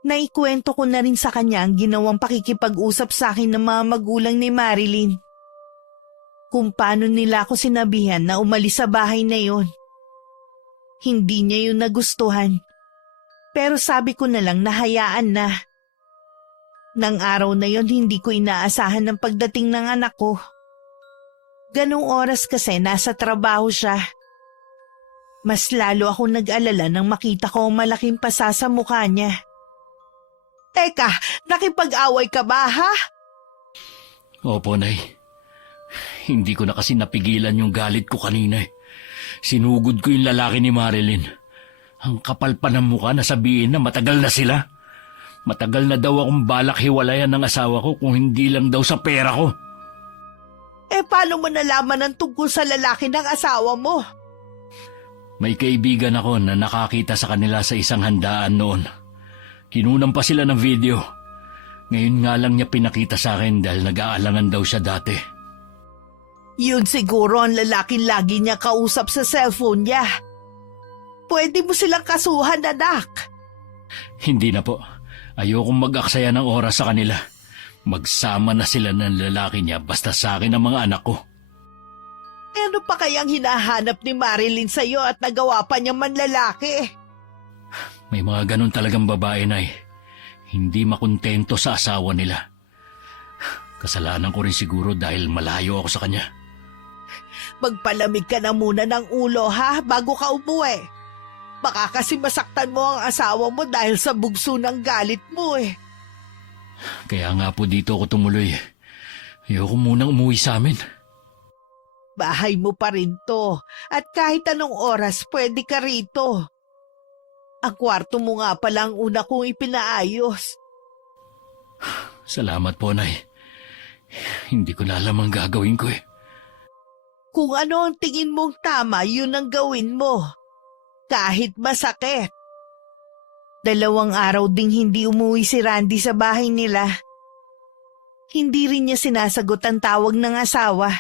Naikwento ko na rin sa kanya ang ginawang pakikipag-usap sa akin ng mga magulang ni Marilyn. Kung paano nila ako sinabihan na umalis sa bahay na yon. Hindi niya yun nagustuhan. Pero sabi ko na lang na hayaan na. Nang araw na yon hindi ko inaasahan ng pagdating ng anak ko. Ganong oras kasi nasa trabaho siya. Mas lalo ako nag-alala nang makita ko ang malaking pasa sa mukha niya. Teka, nakipag-away ka ba ha? Opo, Nay. Hindi ko na kasi napigilan yung galit ko kanina eh. Sinugod ko yung lalaki ni Marilyn. Ang kapal pa ng mukha na sabihin na matagal na sila. Matagal na daw akong balak hiwalayan ng asawa ko kung hindi lang daw sa pera ko. Paano mo nalaman ang tungkol sa lalaki ng asawa mo? May kaibigan ako na nakakita sa kanila sa isang handaan noon. Kinunan pa sila ng video. Ngayon nga lang niya pinakita sa akin dahil nag-aalangan daw siya dati. Yun siguro ang lalaking lagi niya kausap sa cellphone niya. Pwede mo silang kasuhan, anak. Hindi na po. Ayokong mag-aksaya ng oras sa kanila. Magsama na sila ng lalaki niya basta sa akin ang mga anak ko. Ano pa kayang hinahanap ni Marilyn sa'yo at nagawa pa niya manlalaki? May mga ganun talagang babae, Nay. Hindi makontento sa asawa nila. Kasalanan ko rin siguro dahil malayo ako sa kanya. Magpalamig ka na muna ng ulo ha bago ka umuwi. Baka kasi masaktan mo ang asawa mo dahil sa bugso ng galit mo eh. Kaya nga po dito ako tumuloy. Ayoko munang umuwi sa amin. Bahay mo pa rin to at kahit anong oras pwede ka rito. Ang kwarto mo nga pala ang una kong ipinaayos. Salamat po, Nay. Hindi ko na alam ang gagawin ko eh. Kung ano ang tingin mong tama, yun ang gawin mo. Kahit masakit. 2 araw ding hindi umuwi si Randy sa bahay nila. Hindi rin niya sinasagot ang tawag ng asawa.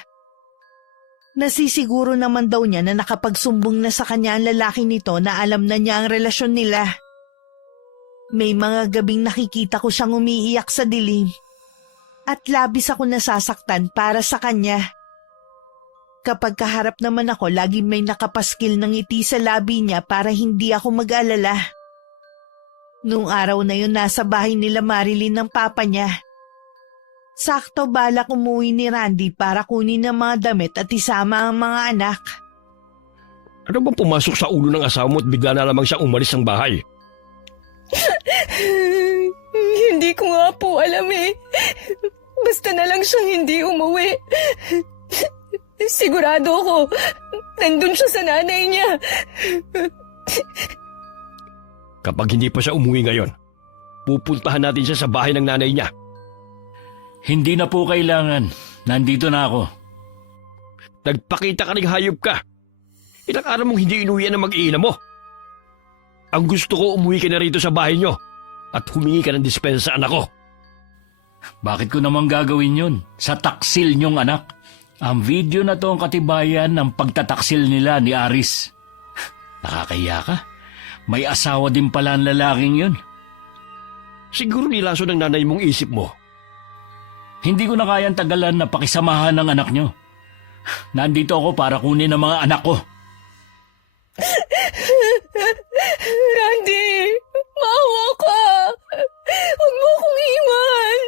Nasisiguro naman daw niya na nakapagsumbong na sa kanya ang lalaki nito na alam na niya ang relasyon nila. May mga gabing nakikita ko siyang umiiyak sa dilim. At labis ako nasasaktan para sa kanya. Kapag kaharap naman ako, laging may nakapaskil ng ngiti sa labi niya para hindi ako mag-alala. Nung araw na yun, nasa bahay nila Marilyn ng papa niya. Sakto balak umuwi ni Randy para kunin ang mga damit at isama ang mga anak. Ano bang pumasok sa ulo ng asawa mo at bigla na lamang siyang umalis ng bahay? Hindi ko nga po alam eh. Basta na lang siyang hindi umuwi. Sigurado ko, nandun siya sa nanay niya. Kapag hindi pa siya umuwi ngayon, pupuntahan natin siya sa bahay ng nanay niya. Hindi na po kailangan. Nandito na ako. Nagpakita ka ng hayop ka. Ilang araw mong hindi inuwian ng mag-iina mo. Ang gusto ko, umuwi ka na rito sa bahay niyo at humingi ka ng dispensa sa anak ko. Bakit ko naman gagawin yun? Sa taksil niyong anak. Ang video na to ang katibayan ng pagtataksil nila ni Aris. Nakakahiya ka? May asawa din pala ang lalaking yun. Siguro nilaso ng nanay mong isip mo. Hindi ko na kayang tagalan na pakisamahan ng anak niyo. Nandito ako para kunin ang mga anak ko. Randy, maawa ka. Huwag mo akong iwan.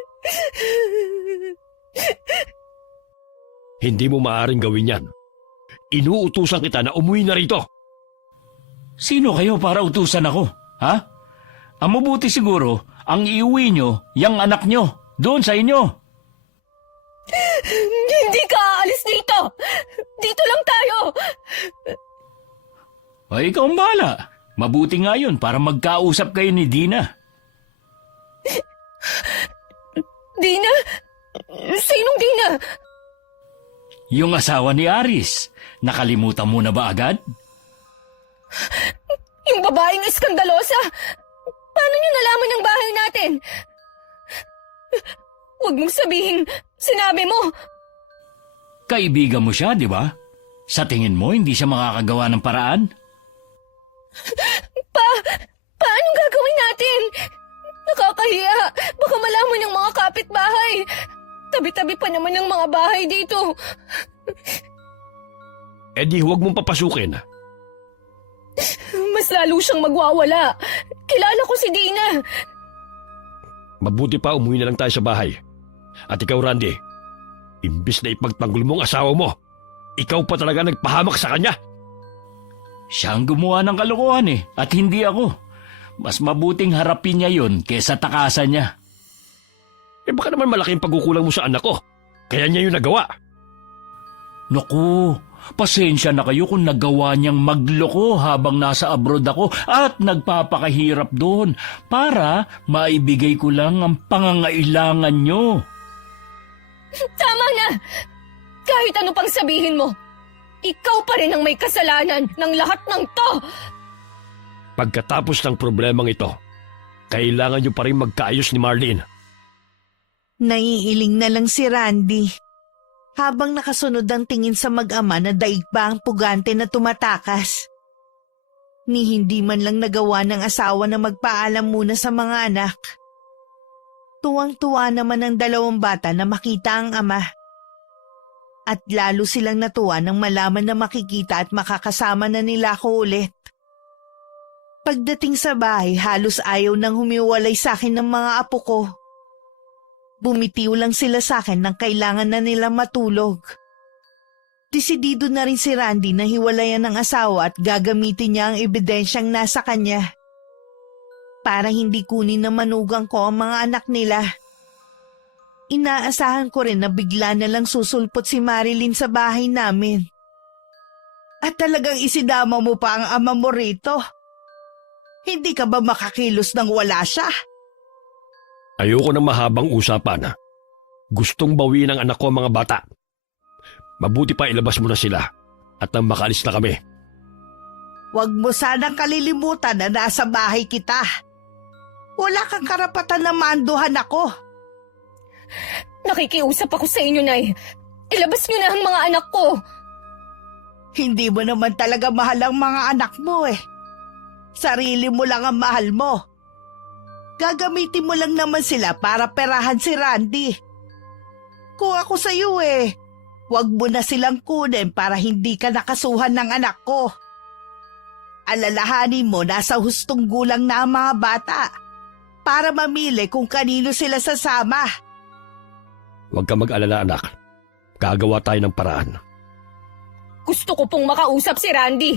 Hindi mo maaaring gawin yan. Inuutusan kita na umuwi na rito. Sino kayo para utusan ako? Ha? Ang mabuti siguro, ang iuwi nyo, yung anak nyo, doon sa inyo. Hindi ka aalis dito. Dito lang tayo. Ay, ikaw ang bahala. Mabuti nga yun para magkausap kayo ni Dina. Dina? Sinong Dina? Yung asawa ni Aris. Nakalimutan mo na ba agad? Yung babaeng iskandalosa. Paano niyo nalaman ang bahay natin? Huwag mong sabihin, sinabi mo. Kaibigan mo siya, di ba? Sa tingin mo, hindi siya makakagawa ng paraan? Paanong gagawin natin? Nakakahiya. Baka malaman ng mga kapitbahay. Tabi-tabi pa naman ng mga bahay dito. Eh di huwag mong papasukin. Mas lalo siyang magwawala. Kilala ko si Dina. Mabuti pa umuwi na lang tayo sa bahay. At ikaw, Randy, imbis na ipagtanggol mo ang asawa mo, ikaw pa talaga nagpahamak sa kanya. Siya ang gumawa ng kalokohan at hindi ako. Mas mabuting harapin niya yun kesa takasan niya. Eh baka naman malaking pagkukulang mo sa anak ko. Kaya niya yung nagawa. Naku, pasensya na kayo kung nagawa niyang magloko habang nasa abroad ako at nagpapakahirap doon para maibigay ko lang ang pangangailangan niyo. Tama na! Kahit ano pang sabihin mo, ikaw pa rin ang may kasalanan ng lahat ng to! Pagkatapos ng problemang ito, kailangan niyo pa rin magkaayos ni Marlene. Naiiling na lang si Randy. Habang nakasunod ang tingin sa mag-ama na daig ba ang pugante na tumatakas. Ni hindi man lang nagawa ng asawa na magpaalam muna sa mga anak. Tuwang-tuwa naman ang dalawang bata na makita ang ama. At lalo silang natuwa nang malaman na makikita at makakasama na nila ako ulit. Pagdating sa bahay, halos ayaw nang humiwalay sa akin ng mga apo ko. Bumitiw lang sila sa akin nang kailangan na nila matulog. Desidido na rin si Randy na hiwalayan ng asawa at gagamitin niya ang ebidensyang nasa kanya. Para hindi kunin na manugang ko ang mga anak nila. Inaasahan ko rin na bigla na lang susulpot si Marilyn sa bahay namin. At talagang isinama mo pa ang ama mo rito. Hindi ka ba makakilos nang wala siya? Ayoko ng mahabang usapan. Gustong bawiin ng anak ko ang mga bata. Mabuti pa ilabas mo na sila at nang makalis na kami. Huwag mo sanang kalilimutan na nasa bahay kita. Wala kang karapatan na manduhan ako. Nakikiusap ako sa inyo, Nay. Ilabas niyo na ang mga anak ko. Hindi mo naman talaga mahal ang mga anak mo eh. Sarili mo lang ang mahal mo. Gagamitin mo lang naman sila para perahan si Randy. Kung ako sa iyo huwag mo na silang kunin para hindi ka nakasuhan ng anak ko. Alalahanin mo nasa hustong gulang na ang mga bata para mamili kung kanino sila sasama. Huwag ka mag-alala, anak. Gagawa tayo ng paraan. Gusto ko pong makausap si Randy.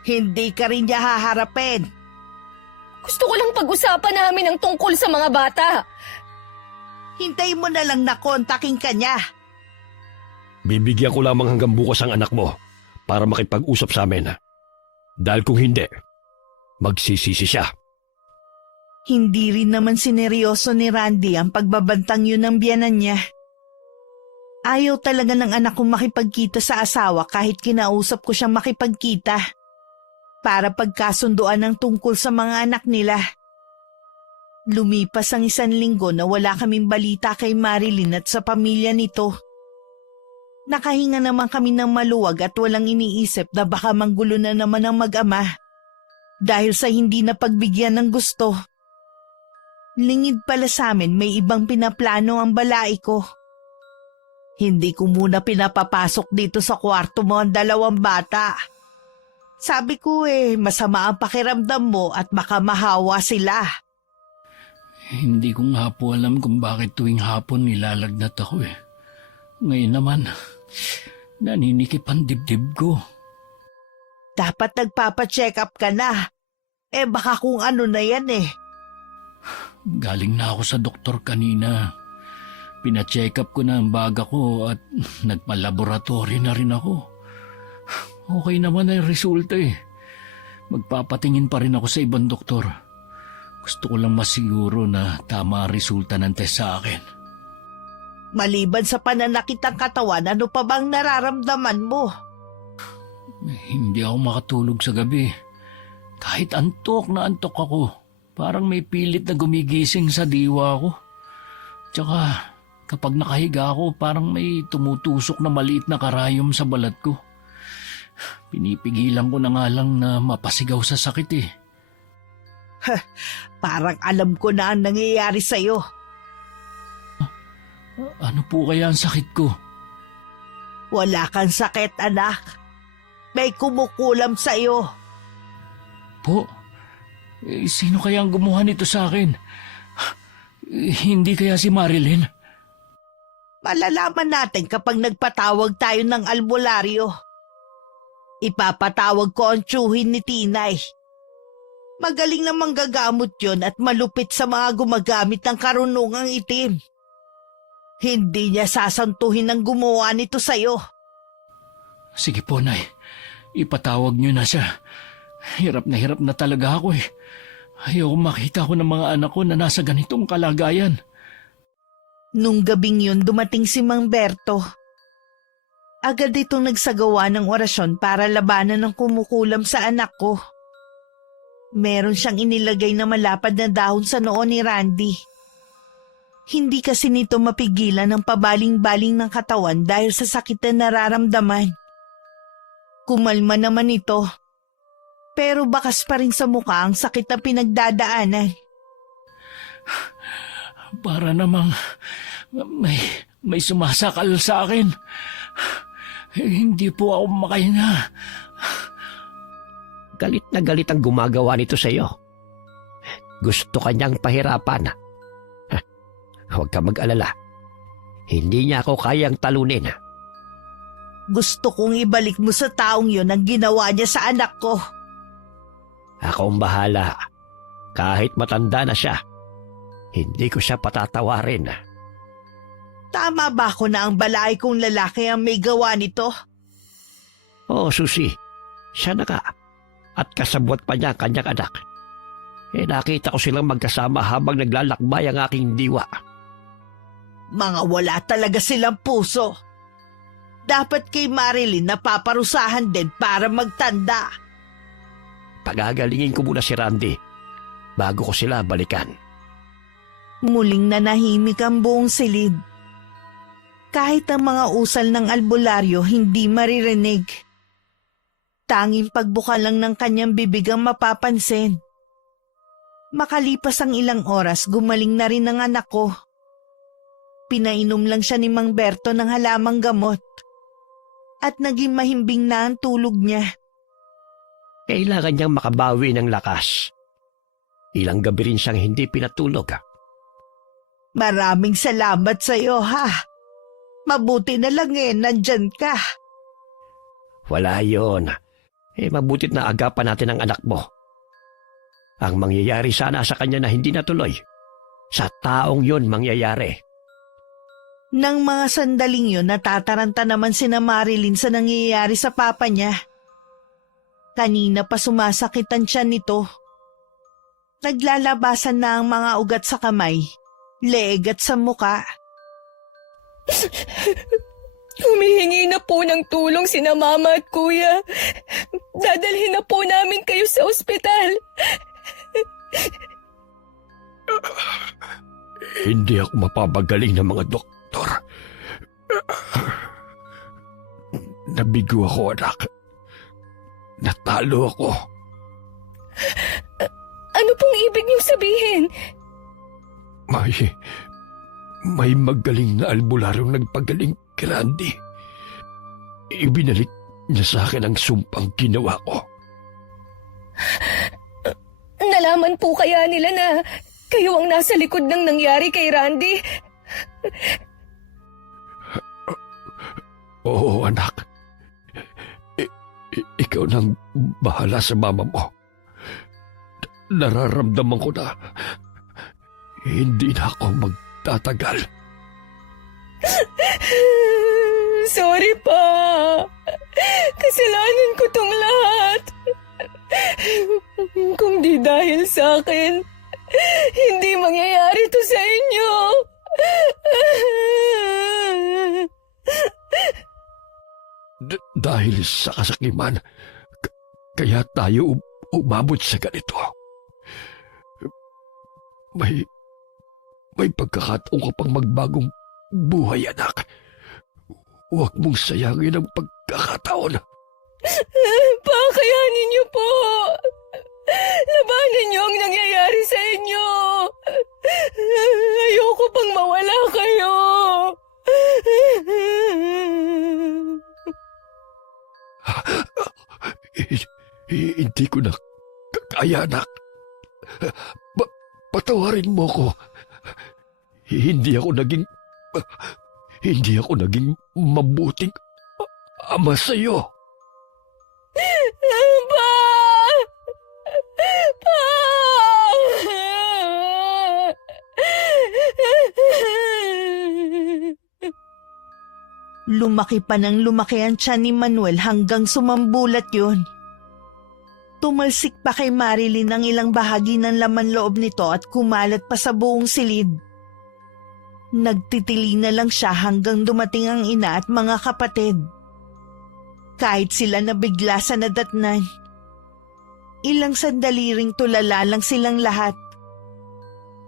Hindi ka rin niya haharapin. Gusto ko lang pag-usapan namin ang tungkol sa mga bata. Hintay mo na lang na kontakin ka niya. Bibigyan ko lamang hanggang bukas ang anak mo para makipag-usap sa amin. Dahil kung hindi, magsisisi siya. Hindi rin naman sineryoso ni Randy ang pagbabantang yun ng biyanan niya. Ayaw talaga ng anak kong makipagkita sa asawa kahit kinausap ko siyang makipagkita. Para pagkasunduan ng tungkol sa mga anak nila. Lumipas ang 1 linggo na wala kaming balita kay Marilyn at sa pamilya nito. Nakahinga naman kami ng maluwag at walang iniisip na baka manggulo na naman ang mag-ama dahil sa hindi na pagbigyan ng gusto. Lingid pala sa amin may ibang pinaplano ang balai ko. Hindi ko muna pinapapasok dito sa kwarto mo ang 2 bata. Sabi ko masama ang pakiramdam mo at baka mahawa sila. Hindi ko nga po alam kung bakit tuwing hapon nilalagnat ako Ngayon naman, naninikip ang dibdib ko. Dapat nagpapacheck up ka na. Baka kung ano na yan Galing na ako sa doktor kanina. Pina-check up ko na ang baga ko at nagpa-laboratory na rin ako. Okay naman ang resulta Magpapatingin pa rin ako sa ibang doktor. Gusto ko lang masiguro na tama ang resulta ng test sa akin. Maliban sa pananakit ng katawan, ano pa bang nararamdaman mo? Hindi ako makatulog sa gabi. Kahit antok na antok ako, parang may pilit na gumigising sa diwa ko. Tsaka Kapag nakahiga ako, parang may tumutusok na maliit na karayom sa balat ko. Pinipigilan ko na nga lang na mapasigaw sa sakit eh. Parang alam ko na ang nangyayari sa'yo. Ano po kaya ang sakit ko? Wala kang sakit, anak. May kumukulam sa'yo. Po? Sino kaya ang gumawa nito sa akin? Hindi kaya si Marilyn? Malalaman natin kapag nagpatawag tayo ng albularyo. Ipapatawag ko ang tiyuhin ni Tinay. Magaling na manggagamot yon at malupit sa mga gumagamit ng karunungang itim. Hindi niya sasantuhin ang gumawa nito sa'yo. Sige po, Nay. Ipatawag niyo na siya. Hirap na talaga ako eh. Ayoko makita ko ng mga anak ko na nasa ganitong kalagayan. Nung gabing yun, dumating si Mang Berto. Agad itong nagsagawa ng orasyon para labanan ng kumukulam sa anak ko. Meron siyang inilagay na malapad na dahon sa noo ni Randy. Hindi kasi nito mapigilan ang pabaling-baling ng katawan dahil sa sakit na nararamdaman. Kumalma naman ito, pero bakas pa rin sa mukha ang sakit na pinagdadaanan. Para namang may sumasakal sa akin. Hindi po ako makahinga. Galit na galit ang gumagawa nito sa iyo. Gusto kanyang pahirapan. Huwag ka mag-alala. Hindi niya ako kayang talunin. Gusto kong ibalik mo sa taong yon ang ginawa niya sa anak ko. Ako ang bahala. Kahit matanda na siya, hindi ko siya patatawarin. Tama ba ako na ang balay kong lalaki ang may gawa nito? Oo, Susi. Siya na ka. At kasabwat pa niya ang kanyang anak. Nakita ko silang magkasama habang naglalakbay ang aking diwa. Mga wala talaga silang puso. Dapat kay Marilyn napaparusahan din para magtanda. Pagagalingin ko muna si Randy bago ko sila balikan. Muling nanahimik ang buong silid. Kahit ang mga usal ng albularyo hindi maririnig. Tanging pagbuka lang ng kanyang bibig ang mapapansin. Makalipas ang ilang oras, gumaling na rin ang anak ko. Pinainom lang siya ni Mang Berto ng halamang gamot. At naging mahimbing na ang tulog niya. Kailangan niyang makabawi ng lakas. Ilang gabi rin siyang hindi pinatulog. Maraming salamat sa iyo, ha? Mabuti na lang nandyan ka. Wala yon. Mabutit na agapan natin ang anak mo. Ang mangyayari sana sa kanya na hindi natuloy, sa taong yon mangyayari. Nang mga sandaling yun, natataranta naman sina Marilyn sa nangyayari sa papa niya. Kanina pa sumasakit ang tiyan nito. Naglalabasan na ang mga ugat sa kamay, leeg at sa muka. Humihingi na po ng tulong sina Mama at Kuya. Dadalhin na po namin kayo sa ospital. Hindi ako mapapagaling ng mga doktor. Nabigo ako, anak. Natalo ako. Ano pong ibig niyong sabihin? May magaling na albularyong nagpagaling kay Randy. Ibinalik niya sa akin ang sumpang ginawa ko. Nalaman po kaya nila na kayo ang nasa likod ng nangyari kay Randy? Oo, anak. Ikaw nang bahala sa mama mo. Nararamdaman ko na hindi na ako magtatagal. Sorry pa. Kasalanan ko tong lahat. Kung di dahil sa akin, hindi mangyayari to sa inyo. Dahil sa kasakiman, kaya tayo umabot sa ganito. May pagkakataon ka pang magbagong buhay, anak. Huwag mong sayangin ang pagkakataon. Pakayanin niyo po! Labanan niyo ang nangyayari sa inyo! Ayoko pang mawala kayo! Hindi ko na kaya, anak. Patawarin mo ko. Hindi ako naging mabuting ama sa'yo. Pa! Pa! Lumaki pa ng lumaki ang tiyan ni Manuel hanggang sumambulat yun. Tumalsik pa kay Marilyn ang ilang bahagi ng laman loob nito at kumalat pa sa buong silid. Nagtitili na lang siya hanggang dumating ang ina at mga kapatid. Kahit sila nabigla sa nadatnan, ilang sandali ring tulala lang silang lahat.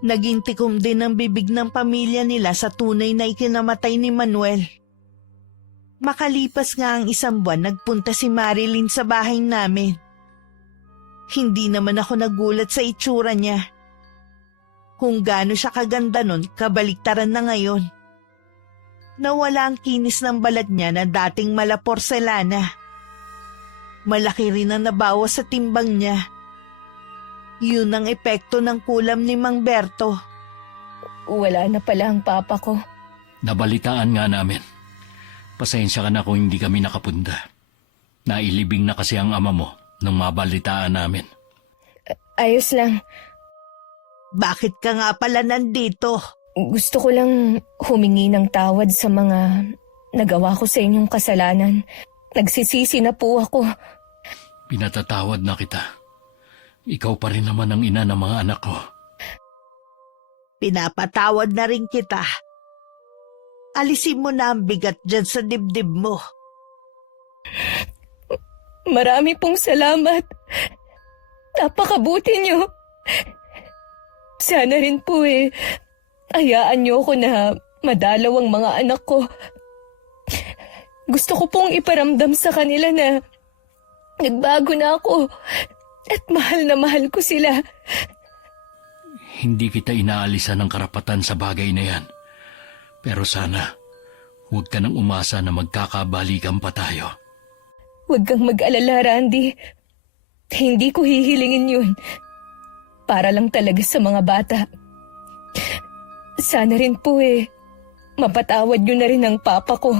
Naging tikom din ang bibig ng pamilya nila sa tunay na ikinamatay ni Manuel. Makalipas nga ang 1 buwan, nagpunta si Marilyn sa bahay namin. Hindi naman ako nagulat sa itsura niya. Kung gaano siya kaganda nun, kabaliktaran na ngayon. Nawala ang kinis ng balat niya na dating mala porselana. Malaki rin ang nabawas sa timbang niya. Yun ang epekto ng kulam ni Mang Berto. Wala na pala ang papa ko. Nabalitaan nga namin. Pasensya ka na kung hindi kami nakapunda. Nailibing na kasi ang ama mo nung mabalitaan namin. Ayos lang. Bakit ka nga pala nandito? Gusto ko lang humingi ng tawad sa mga nagawa ko sa inyong kasalanan. Nagsisisi na po ako. Pinatatawad na kita. Ikaw pa rin naman ang ina ng mga anak ko. Pinapatawad na rin kita. Alisin mo na ang bigat dyan sa dibdib mo. Marami pong salamat. Napakabuti niyo. Sana rin po hayaan niyo ako na madalaw ang mga anak ko. Gusto ko pong iparamdam sa kanila na nagbago na ako at mahal ko sila. Hindi kita inaalisan ng karapatan sa bagay na yan. Pero sana, huwag ka nang umasa na magkakabalikan pa tayo. Huwag kang mag-alala, Randy. Hindi ko hihilingin yun. Para lang talaga sa mga bata. Sana rin po mapatawad niyo na rin ang papa ko.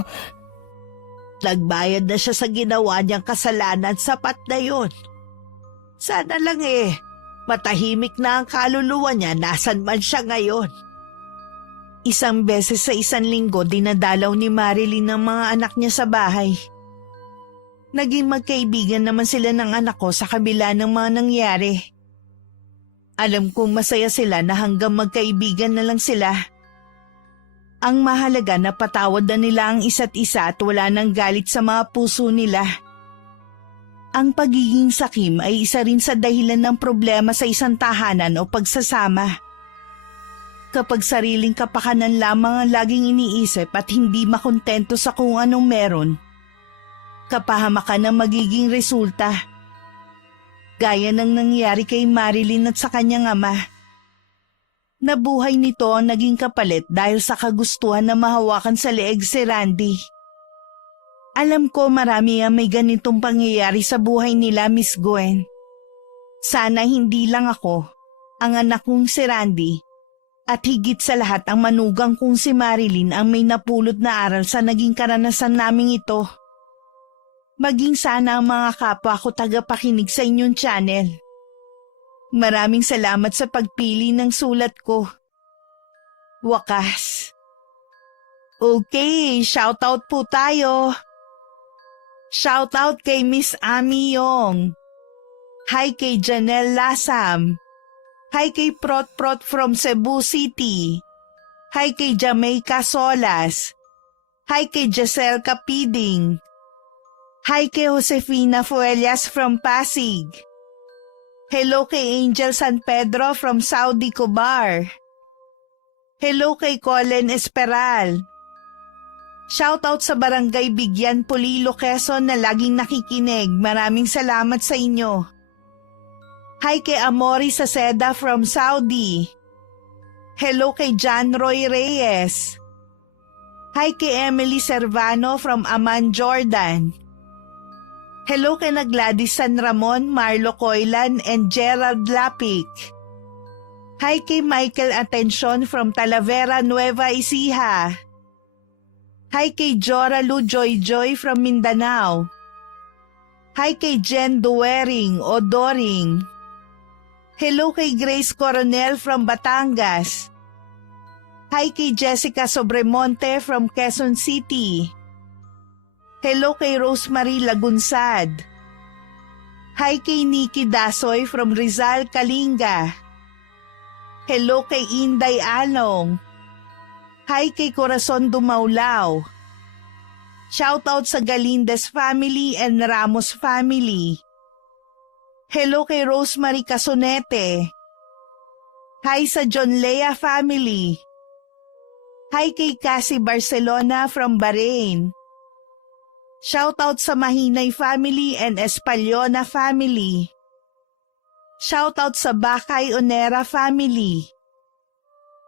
Nagbayad na siya sa ginawa niyang kasalanan, sapat na yun. Sana lang matahimik na ang kaluluwa niya nasan man siya ngayon. 1 beses sa 1 linggo dinadalaw ni Marilyn ng mga anak niya sa bahay. Naging magkaibigan naman sila ng anak ko sa kabila ng mga nangyari. Alam kong masaya sila na hanggang magkaibigan na lang sila. Ang mahalaga na patawad na nila ang isa't isa at wala nang galit sa mga puso nila. Ang pagiging sakim ay isa rin sa dahilan ng problema sa isang tahanan o pagsasama. Kapag sariling kapakanan lamang ang laging iniisip at hindi makontento sa kung anong meron, kapahamakan ang magiging resulta. Gaya ng nangyari kay Marilyn at sa kanyang ama. Nabuhay nito ang naging kapalit dahil sa kagustuhan na mahawakan sa leeg si Randy. Alam ko marami ang may ganitong pangyayari sa buhay nila, Miss Gwen. Sana hindi lang ako, ang anak kong si Randy, at higit sa lahat ang manugang kong si Marilyn ang may napulot na aral sa naging karanasan naming ito. Maging sana ang mga kapwa ko tagapakinig sa inyong channel. Maraming salamat sa pagpili ng sulat ko. Wakas. Okay, shoutout po tayo. Shoutout kay Miss Ami Yong. Hi kay Janelle Lasam. Hi kay Prot from Cebu City. Hi kay Jamaica Solas. Hi kay Giselle Capiding. Hi kay Josefina Fuelias from Pasig. Hello kay Angel San Pedro from Saudi Cobar. Hello kay Colin Esperal. Shoutout sa Barangay Bigyan, Polilo, Quezon na laging nakikinig. Maraming salamat sa inyo. Hi kay Amori Saceda from Saudi. Hello kay John Roy Reyes. Hi kay Emily Servano from Amman, Jordan. Hello kay na Gladys San Ramon, Marlo Coylan, and Gerald Lapik. Hi kay Michael Atencion from Talavera, Nueva Ecija. Hi kay Jora Lu Joy Joy from Mindanao. Hi kay Jen Duwering o Doring. Hello kay Grace Coronel from Batangas. Hi kay Jessica Sobremonte from Quezon City. Hello kay Rosemary Lagunsad. Hi kay Nikki Dasoy from Rizal, Kalinga. Hello kay Inday Along. Hi kay Corazon Dumaulaw. Shoutout sa Galindez family and Ramos family. Hello kay Rosemary Casonete. Hi sa John Lea family. Hi kay Cassie Barcelona from Bahrain. Shoutout sa Mahinay family and Espaliona family. Shoutout sa Bakay Onera family.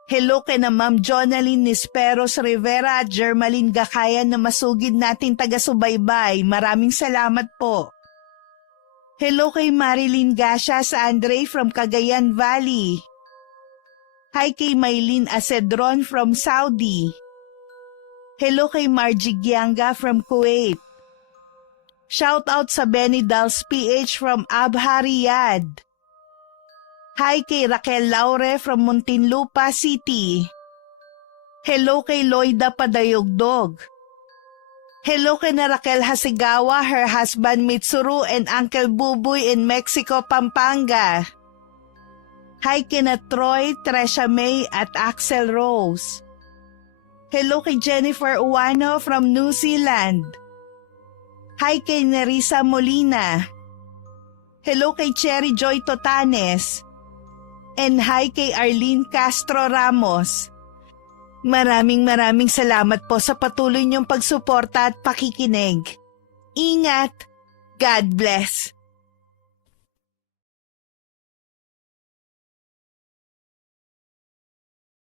Hello kay na Ma'am Jonaline Nisperos Rivera at Germaline Gakayan na masugid nating taga-subaybay. Maraming salamat po. Hello kay Marilyn Gasha sa Andre from Cagayan Valley. Hi kay Maylin Acedron from Saudi. Hello kay Margie Gianga from Kuwait. Shoutout sa Benny Dals PH from Abha, Riyadh. Hi kay Raquel Laure from Muntinlupa City. Hello kay Loida Padayogdog. Hello kay na Raquel Hasigawa, her husband Mitsuru and Uncle Buboy in Mexico, Pampanga. Hi kay na Troy, Tresha May at Axel Rose. Hello kay Jennifer Uwano from New Zealand. Hi kay Nerissa Molina. Hello kay Cherry Joy Totanes. And hi kay Arlene Castro Ramos. Maraming salamat po sa patuloy niyong pagsuporta at pakikinig. Ingat! God bless!